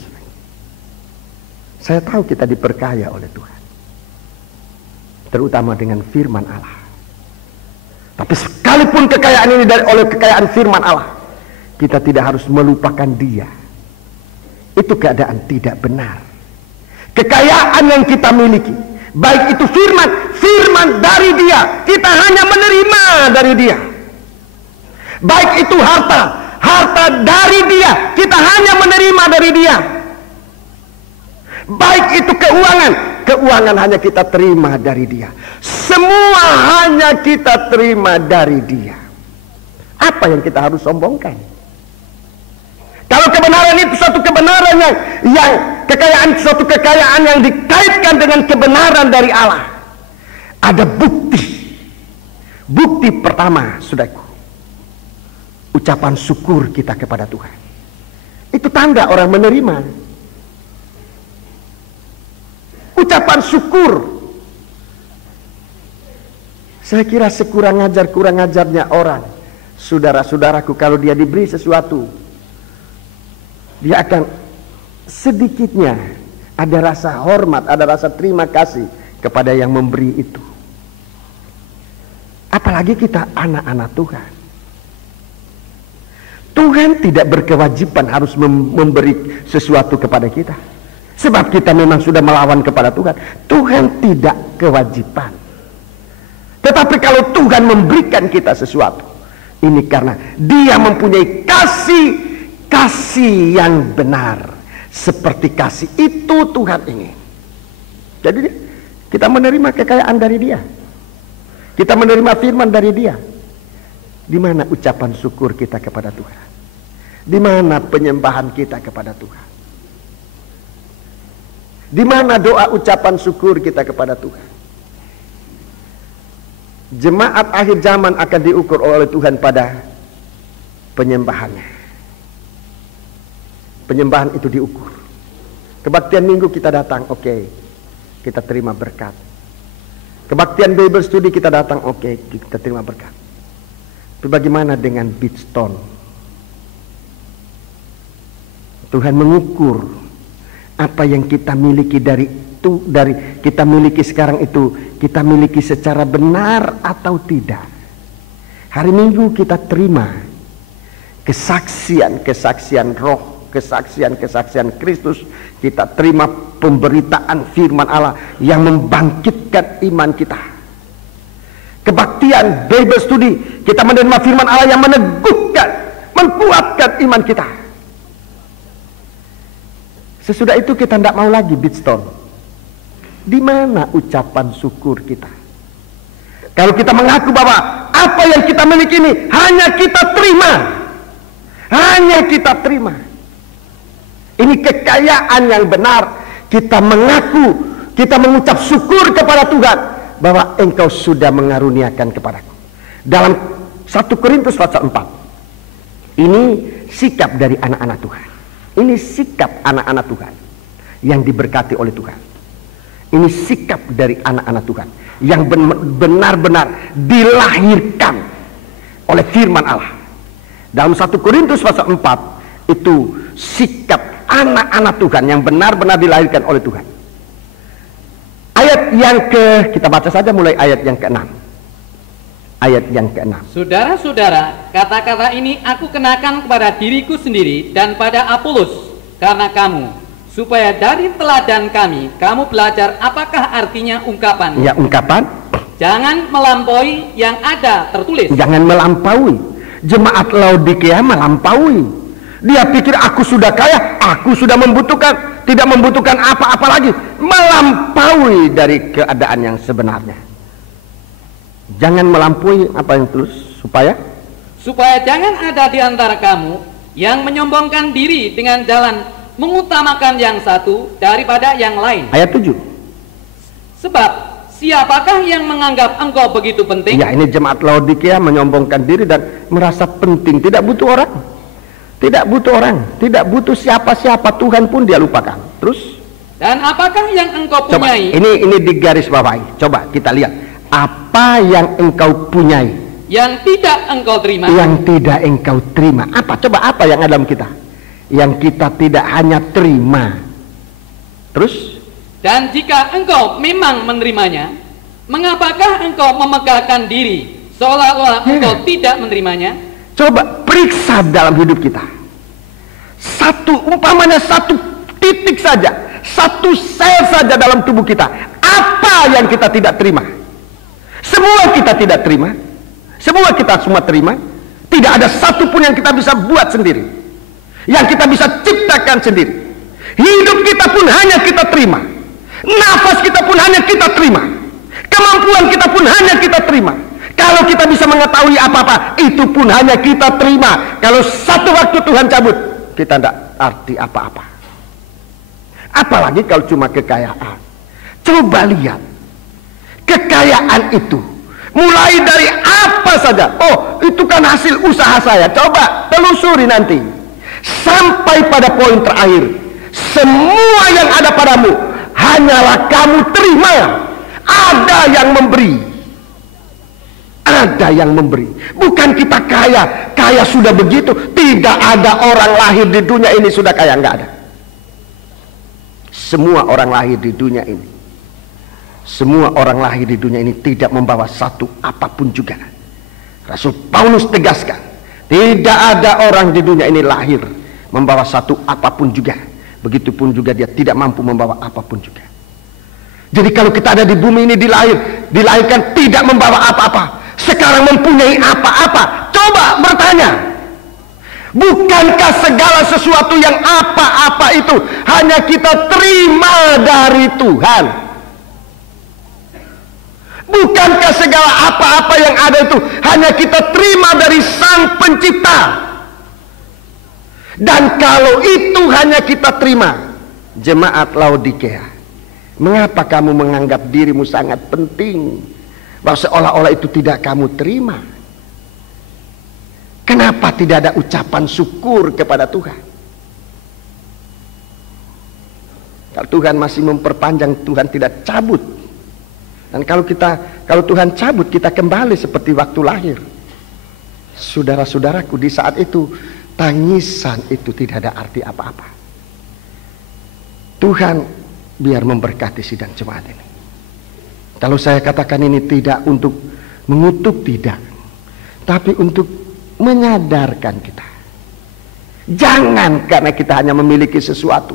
Saya tahu kita diperkaya oleh Tuhan, terutama dengan firman Allah. Tapi sekalipun kekayaan ini oleh kekayaan firman Allah, kita tidak harus melupakan Dia. Itu keadaan tidak benar. Kekayaan yang kita miliki, baik itu firman dari Dia, kita hanya menerima dari Dia. Baik itu harta dari Dia, kita hanya menerima dari Dia. Baik itu keuangan hanya kita terima dari Dia. Semua hanya kita terima dari Dia. Apa yang kita harus sombongkan? Kalau kebenaran itu suatu kebenaran yang suatu kekayaan yang dikaitkan dengan kebenaran dari Allah, ada bukti. Bukti pertama, saudaraku, ucapan syukur kita kepada Tuhan. Itu tanda orang menerima. Ucapan syukur. Saya kira kurang ajarnya orang, saudara-saudaraku, kalau dia diberi sesuatu, dia akan sedikitnya ada rasa hormat, ada rasa terima kasih kepada yang memberi itu. Apalagi kita anak-anak Tuhan. Tuhan tidak berkewajiban harus memberi sesuatu kepada kita, sebab kita memang sudah melawan kepada Tuhan. Tuhan tidak kewajiban. Tetapi kalau Tuhan memberikan kita sesuatu, ini karena Dia mempunyai kasih yang benar, seperti kasih itu Tuhan ingin. Jadi kita menerima kekayaan dari Dia, kita menerima firman dari Dia. Di mana ucapan syukur kita kepada Tuhan? Di mana penyembahan kita kepada Tuhan? Di mana doa ucapan syukur kita kepada Tuhan? Jemaat akhir zaman akan diukur oleh Tuhan pada penyembahannya. Penyembahan itu diukur. Kebaktian minggu kita datang, oke, kita terima berkat. Kebaktian Bible Study kita datang, oke, kita terima berkat. Tapi bagaimana dengan Beachstone? Tuhan mengukur apa yang kita miliki dari kita miliki sekarang itu, kita miliki secara benar atau tidak. Hari Minggu kita terima kesaksian roh, kesaksian Kristus. Kita terima pemberitaan firman Allah yang membangkitkan iman kita. Kebaktian Bible Study, kita menerima firman Allah yang meneguhkan, menguatkan iman kita. Sesudah itu kita tidak mau lagi Beachstone. Di mana ucapan syukur kita? Kalau kita mengaku bahwa apa yang kita miliki ini hanya kita terima, hanya kita terima, ini kekayaan yang benar. Kita mengaku, kita mengucap syukur kepada Tuhan bahwa Engkau sudah mengaruniakan kepadaku. Dalam 1 Korintus pasal 4, ini sikap dari anak-anak Tuhan. Ini sikap anak-anak Tuhan yang diberkati oleh Tuhan. Ini sikap dari anak-anak Tuhan yang benar-benar dilahirkan oleh firman Allah. Dalam 1 Korintus pasal 4, itu sikap anak-anak Tuhan yang benar-benar dilahirkan oleh Tuhan. Ayat yang kita baca saja mulai ayat yang ke-6. Ayat yang ke-6. Saudara-saudara, kata-kata ini aku kenakan kepada diriku sendiri dan pada Apolos karena kamu, supaya dari teladan kami kamu belajar apakah artinya ungkapan. Ya, ungkapan. Jangan melampaui yang ada tertulis. Jangan melampaui. Jemaat Laodikia melampaui. Dia pikir aku sudah kaya, aku sudah membutuhkan, tidak membutuhkan apa-apa lagi. Melampaui dari keadaan yang sebenarnya. Jangan melampaui apa yang terus, supaya jangan ada di antara kamu yang menyombongkan diri dengan jalan mengutamakan yang satu daripada yang lain. Ayat 7. Sebab siapakah yang menganggap engkau begitu penting? Ya, ini jemaat Laodikia menyombongkan diri dan merasa penting, tidak butuh orang. Tidak butuh orang, tidak butuh siapa-siapa, Tuhan pun dia lupakan. Terus? Dan apakah yang engkau Coba, punyai? ini di garis bawahi. Coba kita lihat. Apa yang engkau punyai? Yang tidak engkau terima. Yang tidak engkau terima. Apa? Coba apa yang ada dalam kita? Yang kita tidak hanya terima. Terus? Dan jika engkau memang menerimanya, mengapakah engkau memegahkan diri seolah-olah engkau tidak menerimanya? Coba periksa dalam hidup kita. Umpamanya satu titik saja, satu sel saja dalam tubuh kita. Apa yang kita tidak terima? Semua kita tidak terima. Semua kita semua terima. Tidak ada satupun yang kita bisa buat sendiri, yang kita bisa ciptakan sendiri. Hidup kita pun hanya kita terima. Nafas kita pun hanya kita terima. Kemampuan kita pun hanya kita terima. Kalau kita bisa mengetahui apa-apa, itu pun hanya kita terima. Kalau satu waktu Tuhan cabut, kita tidak arti apa-apa. Apalagi kalau cuma kekayaan. Coba lihat, kekayaan itu mulai dari apa saja. Oh, itu kan hasil usaha saya. Coba telusuri nanti sampai pada poin terakhir. Semua yang ada padamu hanyalah kamu terima. Ada yang memberi, ada yang memberi. Bukan kita kaya, kaya sudah begitu. Tidak ada orang lahir di dunia ini sudah kaya, nggak ada. Semua orang lahir di dunia ini, semua orang lahir di dunia ini tidak membawa satu apapun juga. Rasul Paulus tegaskan, tidak ada orang di dunia ini lahir membawa satu apapun juga. Begitupun juga dia tidak mampu membawa apapun juga. Jadi kalau kita ada di bumi ini dilahirkan tidak membawa apa-apa, sekarang mempunyai apa-apa. Coba bertanya, bukankah segala sesuatu yang apa-apa itu hanya kita terima dari Tuhan? Bukankah segala apa-apa yang ada itu hanya kita terima dari Sang Pencipta? Dan kalau itu hanya kita terima, jemaat Laodikea, mengapa kamu menganggap dirimu sangat penting, bahwa seolah-olah itu tidak kamu terima? Kenapa tidak ada ucapan syukur kepada Tuhan? Kalau Tuhan masih memperpanjang, Tuhan tidak cabut. Dan kalau Tuhan cabut, kita kembali seperti waktu lahir. Saudara-saudaraku, di saat itu tangisan itu tidak ada arti apa-apa. Tuhan biar memberkati sidang jemaat ini. Kalau saya katakan ini tidak untuk mengutuk, tidak, tapi untuk menyadarkan kita. Jangan karena kita hanya memiliki sesuatu,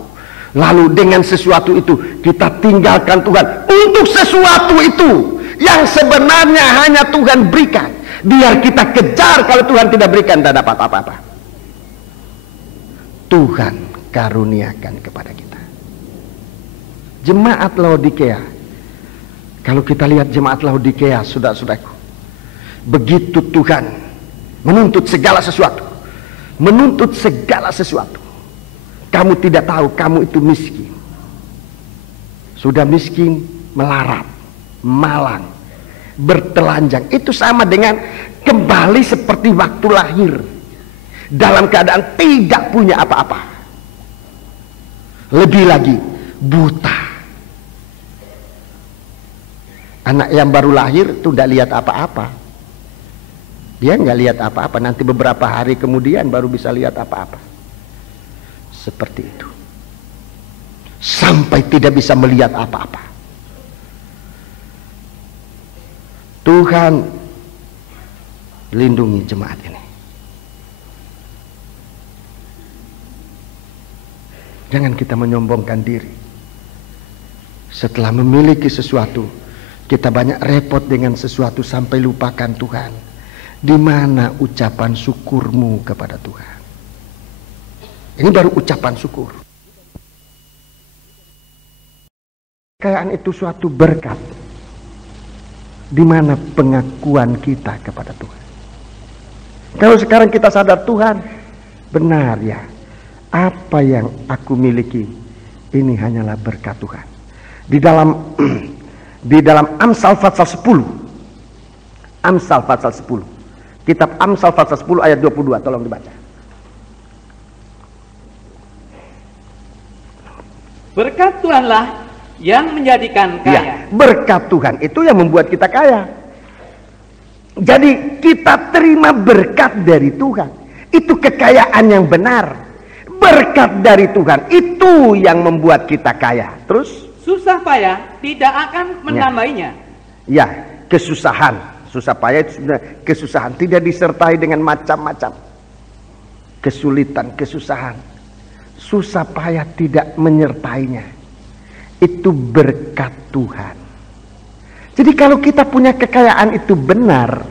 lalu dengan sesuatu itu kita tinggalkan Tuhan untuk sesuatu itu yang sebenarnya hanya Tuhan berikan. Biar kita kejar, kalau Tuhan tidak berikan tidak dapat apa-apa. Tuhan karuniakan kepada kita. Jemaat Laodikea, kalau kita lihat jemaat Laodikea, saudara-saudaraku, begitu Tuhan menuntut segala sesuatu, menuntut segala sesuatu. Kamu tidak tahu kamu itu miskin, sudah miskin, melarat, malang, bertelanjang. Itu sama dengan kembali seperti waktu lahir, dalam keadaan tidak punya apa-apa. Lebih lagi, buta. Anak yang baru lahir itu tidak lihat apa-apa. Dia nggak lihat apa-apa. Nanti beberapa hari kemudian baru bisa lihat apa-apa. Seperti itu. Sampai tidak bisa melihat apa-apa. Tuhan lindungi jemaat ini. Jangan kita menyombongkan diri. Setelah memiliki sesuatu, kita banyak repot dengan sesuatu sampai lupakan Tuhan. Di mana ucapan syukurmu kepada Tuhan? Ini baru ucapan syukur. Kekayaan itu suatu berkat. Di mana pengakuan kita kepada Tuhan? Kalau sekarang kita sadar, Tuhan, benar ya, apa yang aku miliki ini hanyalah berkat Tuhan. Di dalam Amsal pasal 10. Amsal pasal 10. Kitab Amsal pasal 10 ayat 22, tolong dibaca. Berkat Tuhanlah yang menjadikan kaya. Ya, berkat Tuhan itu yang membuat kita kaya. Jadi kita terima berkat dari Tuhan. Itu kekayaan yang benar. Berkat dari Tuhan itu yang membuat kita kaya. Terus? Susah payah tidak akan menambahinya. Ya, kesusahan. Susah payah itu sebenarnya kesusahan. Tidak disertai dengan macam-macam kesulitan, kesusahan. Susah payah tidak menyertainya. Itu berkat Tuhan. Jadi kalau kita punya kekayaan itu benar,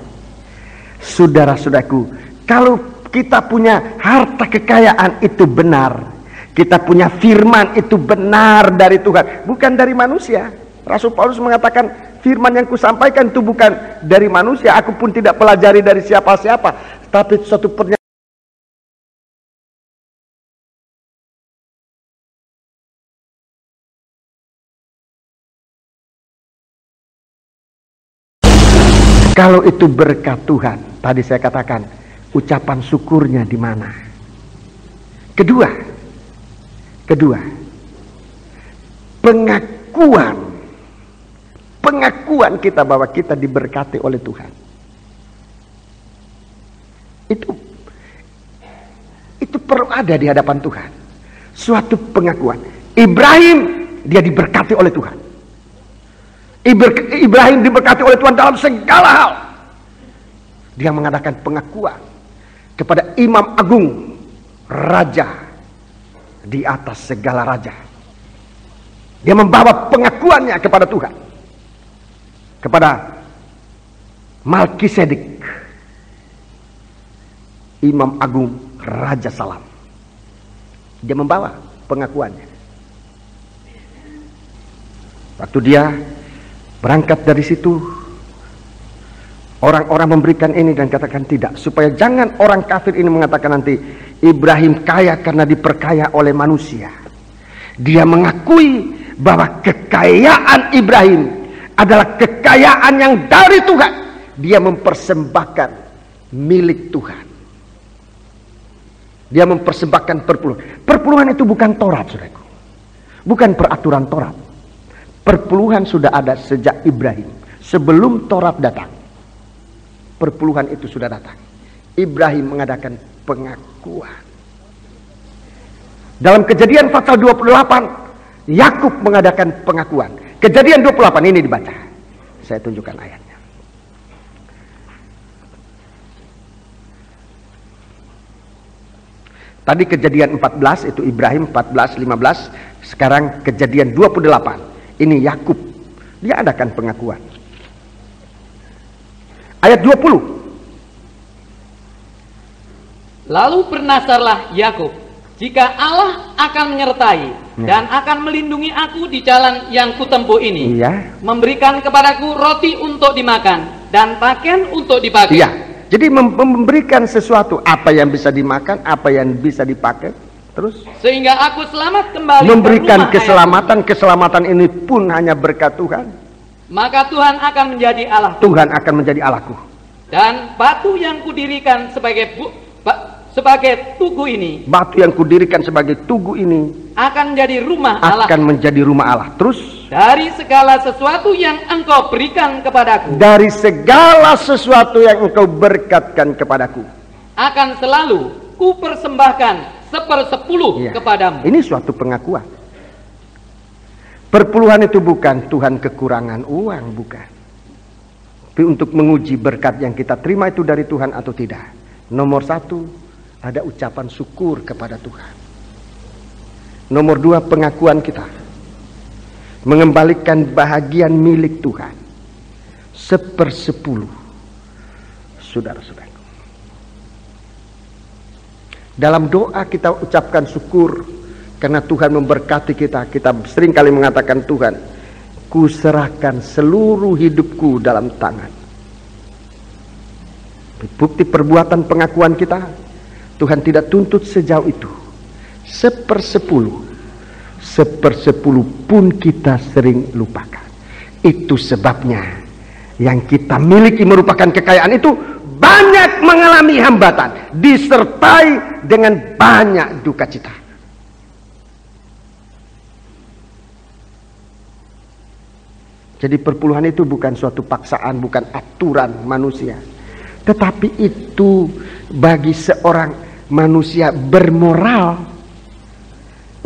saudara-saudaraku, kalau kita punya harta kekayaan itu benar, kita punya firman itu benar dari Tuhan, bukan dari manusia. Rasul Paulus mengatakan, firman yang kusampaikan itu bukan dari manusia, aku pun tidak pelajari dari siapa-siapa, tapi suatu pernyataan Kalau itu berkat Tuhan, tadi saya katakan, ucapan syukurnya di mana? Kedua, pengakuan kita bahwa kita diberkati oleh Tuhan. Itu perlu ada di hadapan Tuhan. Suatu pengakuan. Ibrahim, dia diberkati oleh Tuhan. Ibrahim diberkati oleh Tuhan dalam segala hal. Dia mengadakan pengakuan kepada Imam Agung, Raja di atas segala raja. Dia membawa pengakuannya kepada Tuhan, kepada Melkisedek, Imam Agung, Raja Salam. Dia membawa pengakuannya. Waktu dia berangkat dari situ, orang-orang memberikan ini dan katakan tidak, supaya jangan orang kafir ini mengatakan nanti Ibrahim kaya karena diperkaya oleh manusia. Dia mengakui bahwa kekayaan Ibrahim adalah kekayaan yang dari Tuhan. Dia mempersembahkan milik Tuhan. Dia mempersembahkan perpuluhan. Perpuluhan itu bukan Taurat, saudaraku. Bukan peraturan Taurat. Perpuluhan sudah ada sejak Ibrahim, sebelum Taurat datang. Perpuluhan itu sudah datang. Ibrahim mengadakan pengakuan. Dalam Kejadian pasal 28, Yakub mengadakan pengakuan. Kejadian 28 ini dibaca. Saya tunjukkan ayatnya. Tadi Kejadian 14 itu Ibrahim 14-15. Sekarang Kejadian 28. Ini Yakub, dia adakan pengakuan. Ayat 20. Lalu bernasarlah Yakub, jika Allah akan menyertai dan akan melindungi aku di jalan yang kutempuh ini, memberikan kepadaku roti untuk dimakan dan pakaian untuk dipakai. Iya. Jadi memberikan sesuatu, apa yang bisa dimakan, apa yang bisa dipakai. Terus sehingga aku selamat kembali. Memberikan keselamatan ini pun hanya berkat Tuhan. Maka Tuhan akan menjadi Allah. Tuhan akan menjadi Allahku. Dan batu yang kudirikan sebagai tugu ini. Batu yang kudirikan sebagai tugu ini akan menjadi rumah Allah. Akan menjadi rumah Allah. Terus dari segala sesuatu yang engkau berikan kepadaku. Dari segala sesuatu yang engkau berkatkan kepadaku. Akan selalu ku persembahkan 1/10 kepadamu. Ini suatu pengakuan. Perpuluhan itu bukan Tuhan kekurangan uang, bukan. Tapi untuk menguji berkat yang kita terima itu dari Tuhan atau tidak. Nomor 1, ada ucapan syukur kepada Tuhan. Nomor 2, pengakuan kita. Mengembalikan bahagian milik Tuhan. 1/10. Saudara-saudara. Dalam doa kita ucapkan syukur karena Tuhan memberkati kita. Kita sering kali mengatakan, Tuhan, ku serahkan seluruh hidupku dalam tangan. Bukti perbuatan pengakuan kita, Tuhan tidak tuntut sejauh itu. 1/10. 1/10 pun kita sering lupakan. Itu sebabnya yang kita miliki merupakan kekayaan itu banyak mengalami hambatan, disertai dengan banyak duka cita. Jadi perpuluhan itu bukan suatu paksaan, bukan aturan manusia, tetapi itu bagi seorang manusia bermoral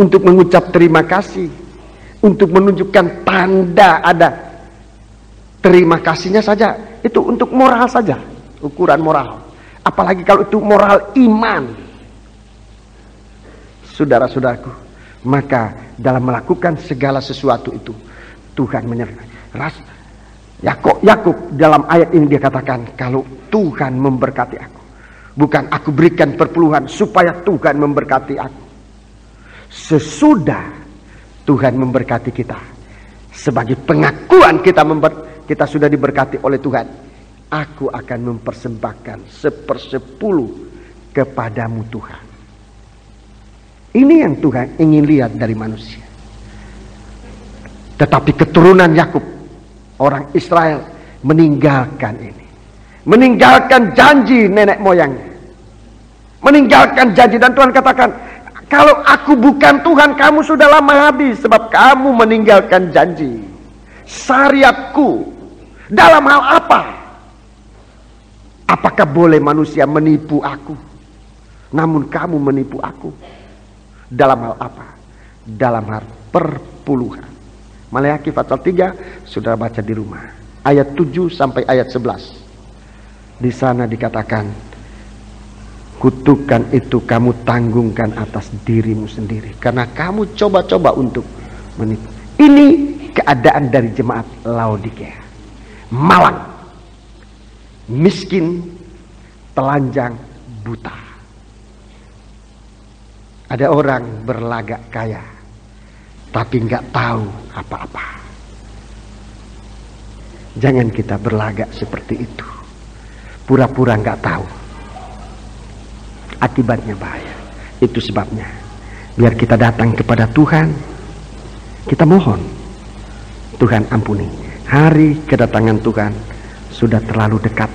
untuk mengucap terima kasih, untuk menunjukkan tanda ada terima kasihnya saja. Itu untuk moral saja. Ukuran moral, apalagi kalau itu moral iman, saudara-saudaraku. Maka dalam melakukan segala sesuatu itu Tuhan menyertai. Yakub dalam ayat ini dia katakan, kalau Tuhan memberkati aku, bukan aku berikan perpuluhan supaya Tuhan memberkati aku. Sesudah Tuhan memberkati kita, sebagai pengakuan kita sudah diberkati oleh Tuhan, aku akan mempersembahkan 1/10 kepadamu Tuhan. Ini yang Tuhan ingin lihat dari manusia. Tetapi keturunan Yakub, orang Israel, meninggalkan ini. meninggalkan janji nenek moyangnya, meninggalkan janji. Dan Tuhan katakan, kalau aku bukan Tuhan, kamu sudah lama habis, sebab kamu meninggalkan janji syariatku. Dalam hal apa? Apakah boleh manusia menipu aku, namun kamu menipu aku? Dalam hal apa? Dalam hal perpuluhan. Maleakhi pasal 3, saudara baca di rumah, ayat 7 sampai ayat 11. Di sana dikatakan, kutukan itu kamu tanggungkan atas dirimu sendiri, karena kamu coba-coba untuk menipu. Ini keadaan dari jemaat Laodikia. Malang, miskin, telanjang, buta. Ada orang berlagak kaya, tapi nggak tahu apa-apa. Jangan kita berlagak seperti itu, pura-pura nggak tahu. Akibatnya bahaya. Itu sebabnya, biar kita datang kepada Tuhan, kita mohon, Tuhan ampuni. Hari kedatangan Tuhan sudah terlalu dekat.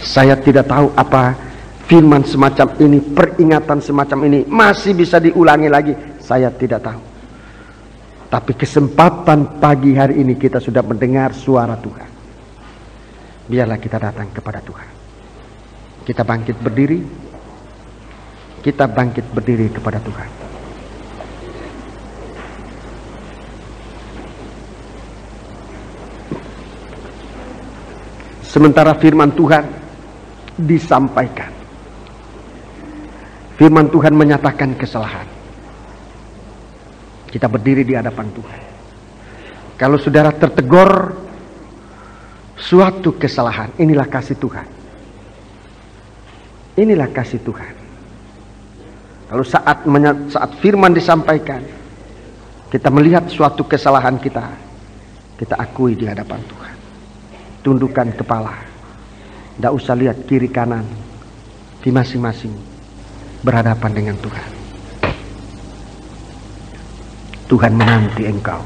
Saya tidak tahu apa firman semacam ini, peringatan semacam ini masih bisa diulangi lagi. Saya tidak tahu. Tapi kesempatan pagi hari ini kita sudah mendengar suara Tuhan. Biarlah kita datang kepada Tuhan. Kita bangkit berdiri. Kita bangkit berdiri kepada Tuhan. Sementara firman Tuhan disampaikan, firman Tuhan menyatakan kesalahan, kita berdiri di hadapan Tuhan. Kalau saudara tertegur suatu kesalahan, inilah kasih Tuhan. Inilah kasih Tuhan. Kalau saat firman disampaikan, kita melihat suatu kesalahan kita akui di hadapan Tuhan. Tundukkan kepala, tidak usah lihat kiri kanan, di masing-masing berhadapan dengan Tuhan. Tuhan menanti engkau.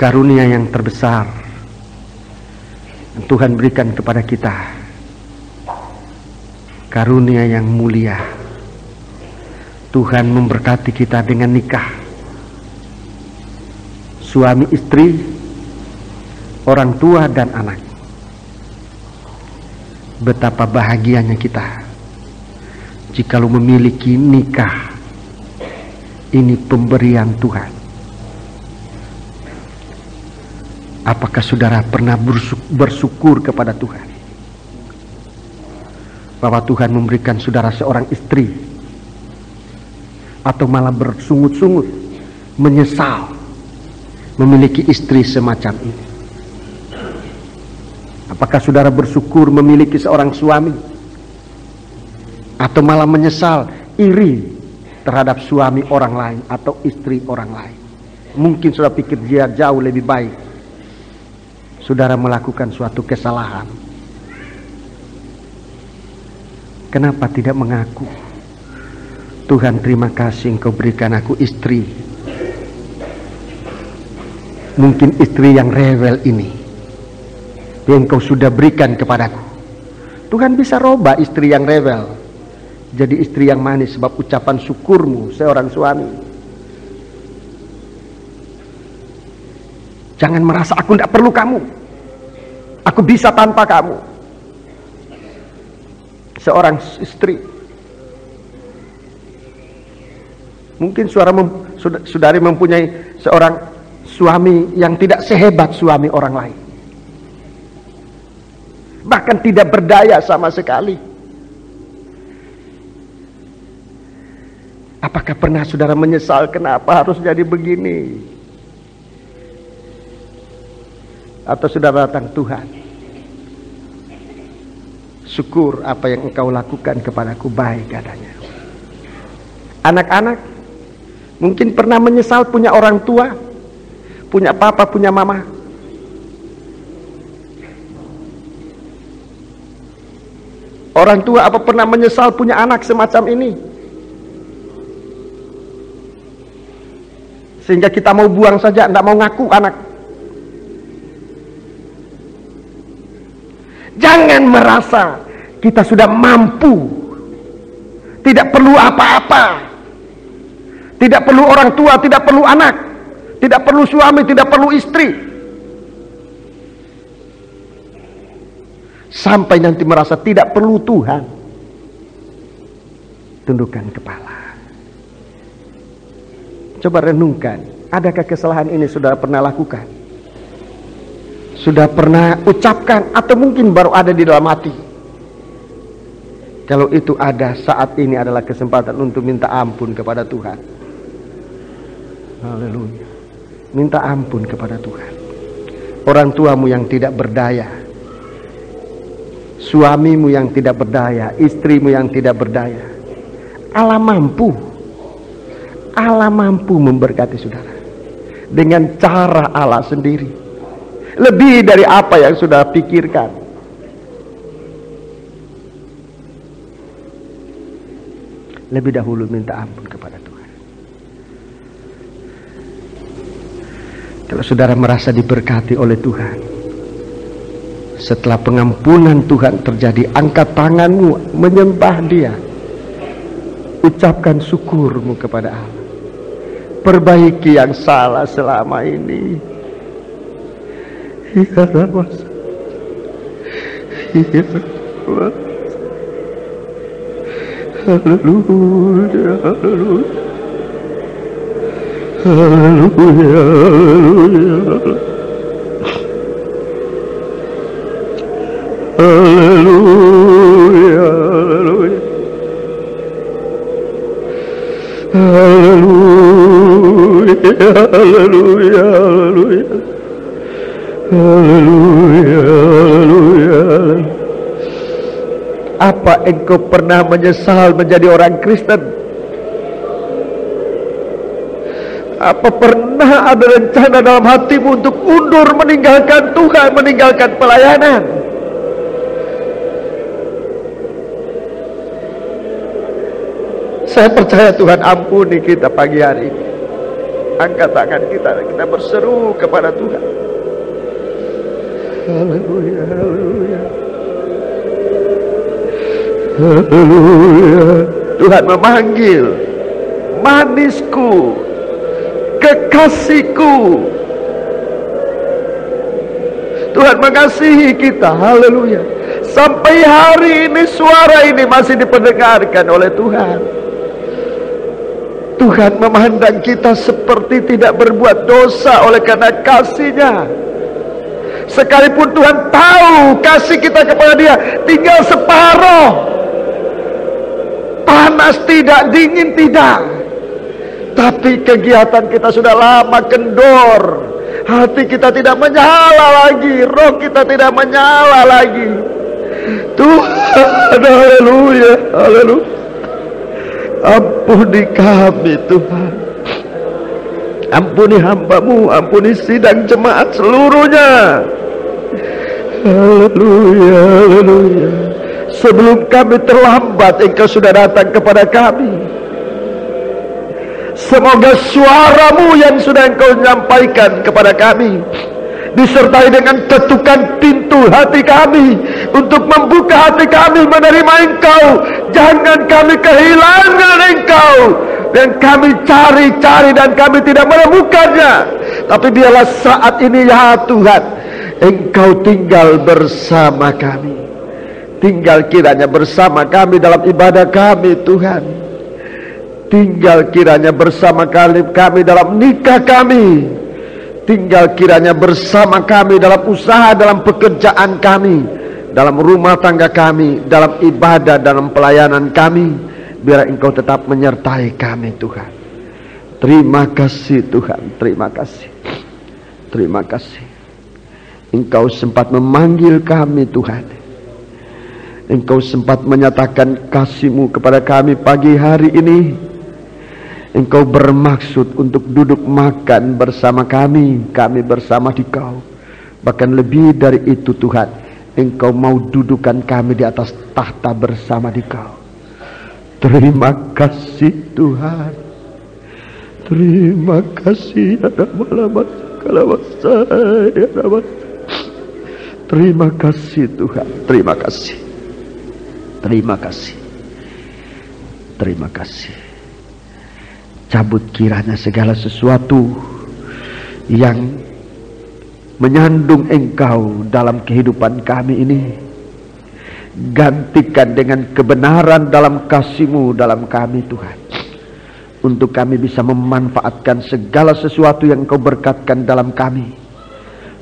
Karunia yang terbesar Tuhan berikan kepada kita, karunia yang mulia. Tuhan memberkati kita dengan nikah, suami istri, orang tua dan anak. Betapa bahagianya kita jikalau memiliki nikah. Ini pemberian Tuhan. Apakah saudara pernah bersyukur kepada Tuhan bahwa Tuhan memberikan saudara seorang istri, atau malah bersungut-sungut menyesal memiliki istri semacam ini? Apakah saudara bersyukur memiliki seorang suami, atau malah menyesal iri terhadap suami orang lain atau istri orang lain? Mungkin saudara pikir dia jauh lebih baik. Saudara melakukan suatu kesalahan. Kenapa tidak mengaku? Tuhan, terima kasih engkau berikan aku istri. Mungkin istri yang rewel ini yang engkau sudah berikan kepadaku. Tuhan bisa robah istri yang rewel jadi istri yang manis sebab ucapan syukurmu seorang suami. Jangan merasa aku tidak perlu kamu, aku bisa tanpa kamu. Seorang istri, mungkin saudari mempunyai seorang suami yang tidak sehebat suami orang lain, bahkan tidak berdaya sama sekali. Apakah pernah saudara menyesal kenapa harus jadi begini? Atau saudara datang, Tuhan, syukur apa yang engkau lakukan kepadaku baik adanya. Anak-anak mungkin pernah menyesal punya orang tua, punya papa, punya mama. Orang tua apa pernah menyesal punya anak semacam ini? sehingga kita mau buang saja, tidak mau ngaku anak. Jangan merasa kita sudah mampu, tidak perlu apa-apa, tidak perlu orang tua, tidak perlu anak, tidak perlu suami, tidak perlu istri, sampai nanti merasa tidak perlu Tuhan. Tundukkan kepala, coba renungkan, adakah kesalahan ini saudara pernah lakukan? Sudah pernah ucapkan, atau mungkin baru ada di dalam hati? Kalau itu ada, saat ini adalah kesempatan untuk minta ampun kepada Tuhan. Haleluya. Minta ampun kepada Tuhan. Orang tuamu yang tidak berdaya, suamimu yang tidak berdaya, istrimu yang tidak berdaya, Allah mampu. Allah mampu memberkati saudara dengan cara Allah sendiri, lebih dari apa yang sudah pikirkan. Lebih dahulu minta ampun kepada Tuhan. Kalau saudara merasa diberkati oleh Tuhan, setelah pengampunan Tuhan terjadi, angkat tanganmu menyembah Dia, ucapkan syukurmu kepada Allah, perbaiki yang salah selama ini. Ya Allah, ya Allah. Haleluya, haleluya, haleluya, haleluya, haleluya, haleluya, haleluya, haleluya. Haleluya, haleluya. Apa engkau pernah menyesal menjadi orang Kristen? Apa pernah ada rencana dalam hatimu untuk mundur, meninggalkan Tuhan, meninggalkan pelayanan? Saya percaya Tuhan ampuni kita pagi hari ini. Angkat tangan kita dan kita berseru kepada Tuhan. Haleluya, haleluya, haleluya. Tuhan memanggil, manisku, kekasihku. Tuhan mengasihi kita. Haleluya. Sampai hari ini suara ini masih dipendengarkan oleh Tuhan. Tuhan memandang kita seperti tidak berbuat dosa oleh karena kasih-Nya. Sekalipun Tuhan tahu kasih kita kepada Dia tinggal separuh, panas tidak, dingin tidak, tapi kegiatan kita sudah lama kendor, hati kita tidak menyala lagi, roh kita tidak menyala lagi. Tuhan, haleluya, haleluya. Ampuni kami Tuhan, ampuni hamba-Mu, ampuni sidang jemaat seluruhnya. Haleluya, haleluya. Sebelum kami terlambat, Engkau sudah datang kepada kami. Semoga suara-Mu yang sudah Engkau nyampaikan kepada kami disertai dengan ketukan pintu hati kami untuk membuka hati kami menerima Engkau. Jangan kami kehilangan Engkau yang kami cari-cari dan kami tidak menemukannya. Tapi biarlah saat ini ya Tuhan, Engkau tinggal bersama kami. Tinggal kiranya bersama kami dalam ibadah kami Tuhan. Tinggal kiranya bersama kami dalam nikah kami. Tinggal kiranya bersama kami dalam usaha, dalam pekerjaan kami, dalam rumah tangga kami, dalam ibadah, dalam pelayanan kami. Biar Engkau tetap menyertai kami Tuhan. Terima kasih Tuhan, terima kasih. Terima kasih. Engkau sempat memanggil kami Tuhan. Engkau sempat menyatakan kasih-Mu kepada kami pagi hari ini. Engkau bermaksud untuk duduk makan bersama kami bersama Dikau. Bahkan lebih dari itu Tuhan, Engkau mau dudukan kami di atas tahta bersama Dikau. Terima kasih Tuhan. Terima kasih ya Rama, ya Rama. Terima kasih Tuhan, terima kasih. Terima kasih. Terima kasih. Cabut kiranya segala sesuatu yang menyandung Engkau dalam kehidupan kami ini. Gantikan dengan kebenaran dalam kasih-Mu dalam kami Tuhan. Untuk kami bisa memanfaatkan segala sesuatu yang Engkau berkatkan dalam kami.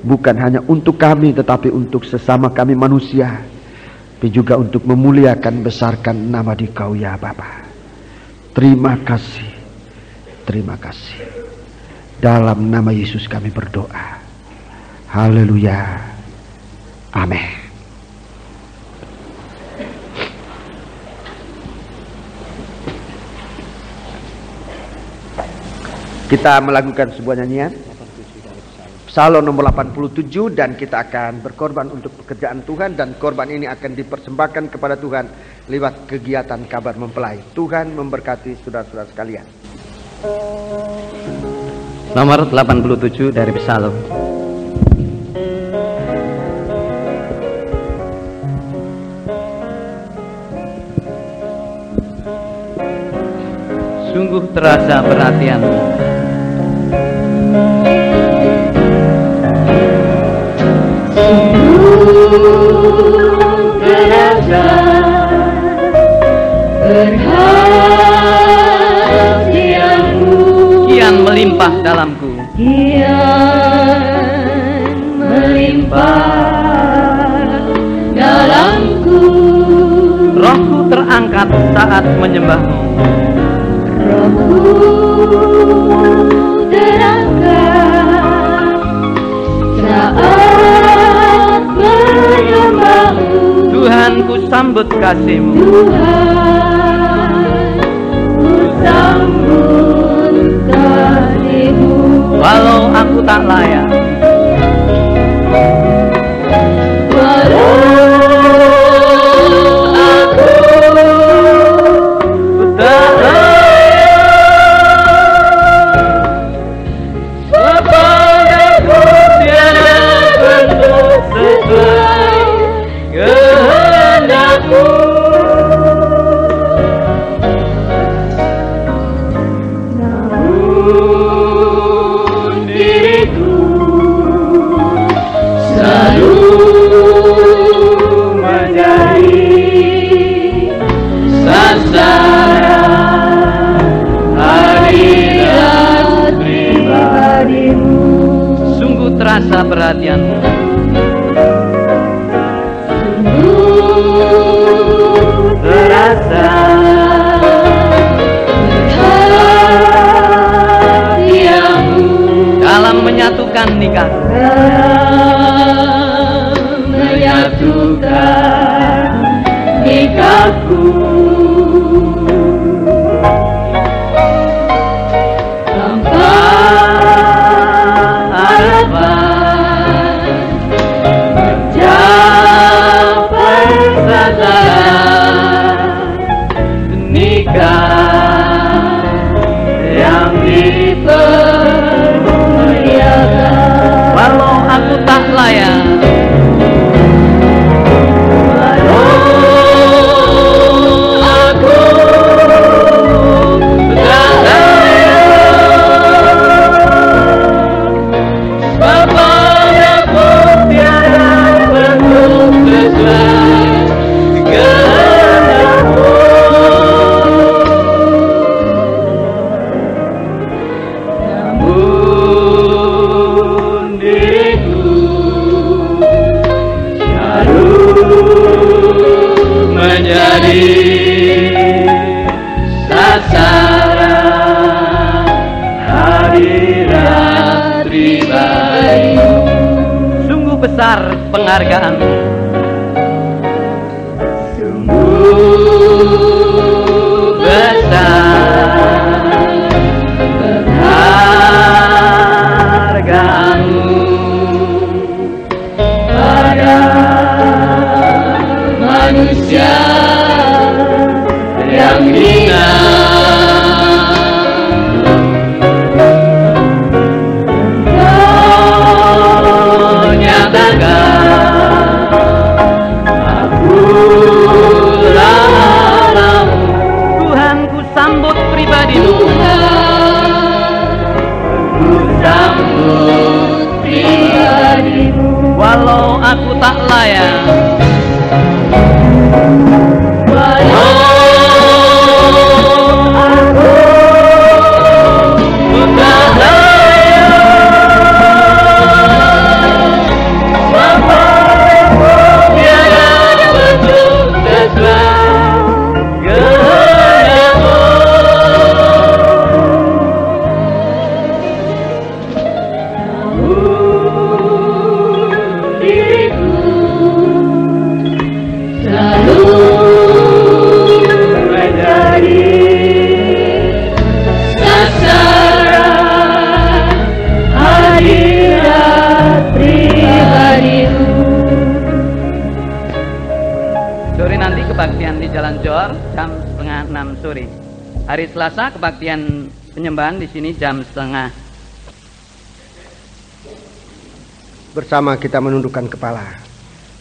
Bukan hanya untuk kami tetapi untuk sesama kami manusia. Tapi juga untuk memuliakan besarkan nama Dikau ya Bapa. Terima kasih. Terima kasih. Dalam nama Yesus kami berdoa. Haleluya. Amin. Kita melakukan sebuah nyanyian Psalm nomor 87, dan kita akan berkorban untuk pekerjaan Tuhan, dan korban ini akan dipersembahkan kepada Tuhan lewat kegiatan kabar mempelai. Tuhan memberkati saudara-saudara sekalian. Nomor 87 dari Psalm. Sungguh terasa perhatianmu. Terasa perhatianmu, Kian melimpah dalamku. kian melimpah dalamku. Rohku terangkat saat menyembahmu. Rohku terangkat saat menyembahmu. Tuhan, ku sambut kasih-Mu. Tuhan, ku sambut kasih-Mu. Walau aku tak layak, Walau aku tak layak, padaku tiada bentuk sesuai kehendak-Mu. namun diriku selalu menjadi sasaran hadirat pribadi-Mu. Sungguh terasa perhatian-Mu. Terasa perhatianmu Dalam menyatukan nikah, dalam menyatukan nikahku. Tanpa harapan mencapai sasaran nikah yang dipermuliakan. walau aku tak layak, Sasaran hadirat pribadi-Mu. sungguh besar penghargaan-Mu. Sungguh besar penghargaan-Mu pada manusia yang hina. tak layak. Kebaktian di Jalan Jor jam 5:30 sore. Hari Selasa kebaktian penyembahan di sini jam 5:30. Bersama kita menundukkan kepala.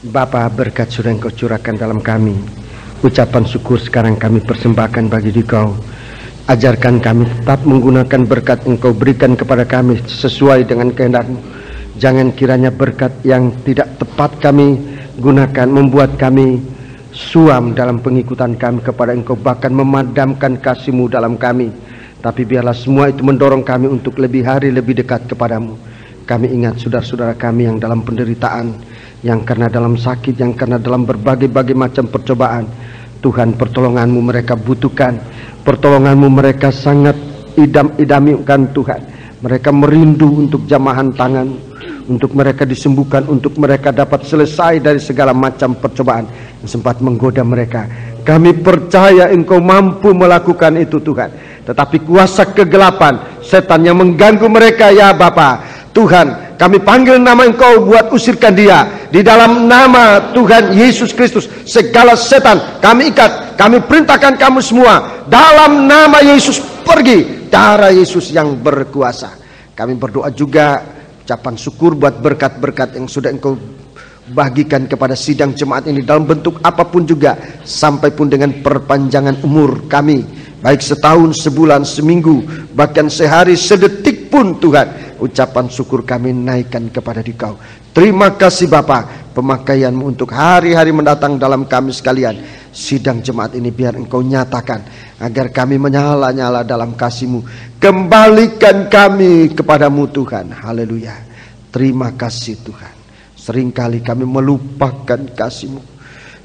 Bapa, berkat sudah Engkau curahkan dalam kami. Ucapan syukur sekarang kami persembahkan bagi Dikau. Ajarkan kami tetap menggunakan berkat Engkau berikan kepada kami sesuai dengan kehendak-Mu. Jangan kiranya berkat yang tidak tepat kami gunakan membuat kami suam dalam pengikutan kami kepada Engkau, bahkan memadamkan kasih-Mu dalam kami. Tapi biarlah semua itu mendorong kami untuk lebih hari lebih dekat kepadamu. Kami ingat saudara-saudara kami yang dalam penderitaan, yang karena dalam sakit, yang karena dalam berbagai-bagai macam percobaan. Tuhan, pertolongan-Mu mereka butuhkan, pertolongan-Mu mereka sangat idam-idamkan Tuhan. Mereka merindu untuk jamahan tangan, untuk mereka disembuhkan, untuk mereka dapat selesai dari segala macam percobaan yang sempat menggoda mereka. Kami percaya Engkau mampu melakukan itu Tuhan. Tetapi kuasa kegelapan, setan yang mengganggu mereka, ya Bapa, Tuhan, kami panggil nama Engkau buat usirkan dia. Di dalam nama Tuhan Yesus Kristus, segala setan kami ikat, kami perintahkan kamu semua dalam nama Yesus pergi. Darah Yesus yang berkuasa. Kami berdoa juga ucapan syukur buat berkat-berkat yang sudah Engkau bagikan kepada sidang jemaat ini dalam bentuk apapun juga, sampai pun dengan perpanjangan umur kami, baik setahun, sebulan, seminggu, bahkan sehari, sedetik pun Tuhan. Ucapan syukur kami naikkan kepada Dikau. Terima kasih Bapa, pemakaian-Mu untuk hari-hari mendatang dalam kami sekalian. Sidang jemaat ini biar Engkau nyatakan, agar kami menyala-nyala dalam kasih-Mu. Kembalikan kami kepadamu Tuhan. Haleluya. Terima kasih Tuhan. Seringkali kami melupakan kasih-Mu,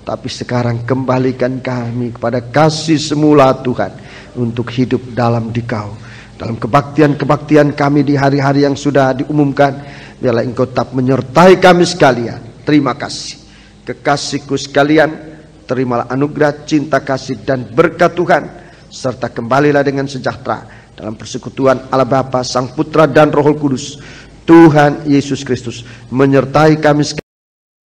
tapi sekarang kembalikan kami kepada kasih semula Tuhan, untuk hidup dalam Dikau. Dalam kebaktian-kebaktian kami di hari-hari yang sudah diumumkan, biarlah Engkau tetap menyertai kami sekalian. Terima kasih. Kekasihku sekalian, terimalah anugerah, cinta kasih dan berkat Tuhan, serta kembalilah dengan sejahtera dalam persekutuan Allah Bapa, Sang Putra dan Roh Kudus. Tuhan Yesus Kristus menyertai kami sekalian.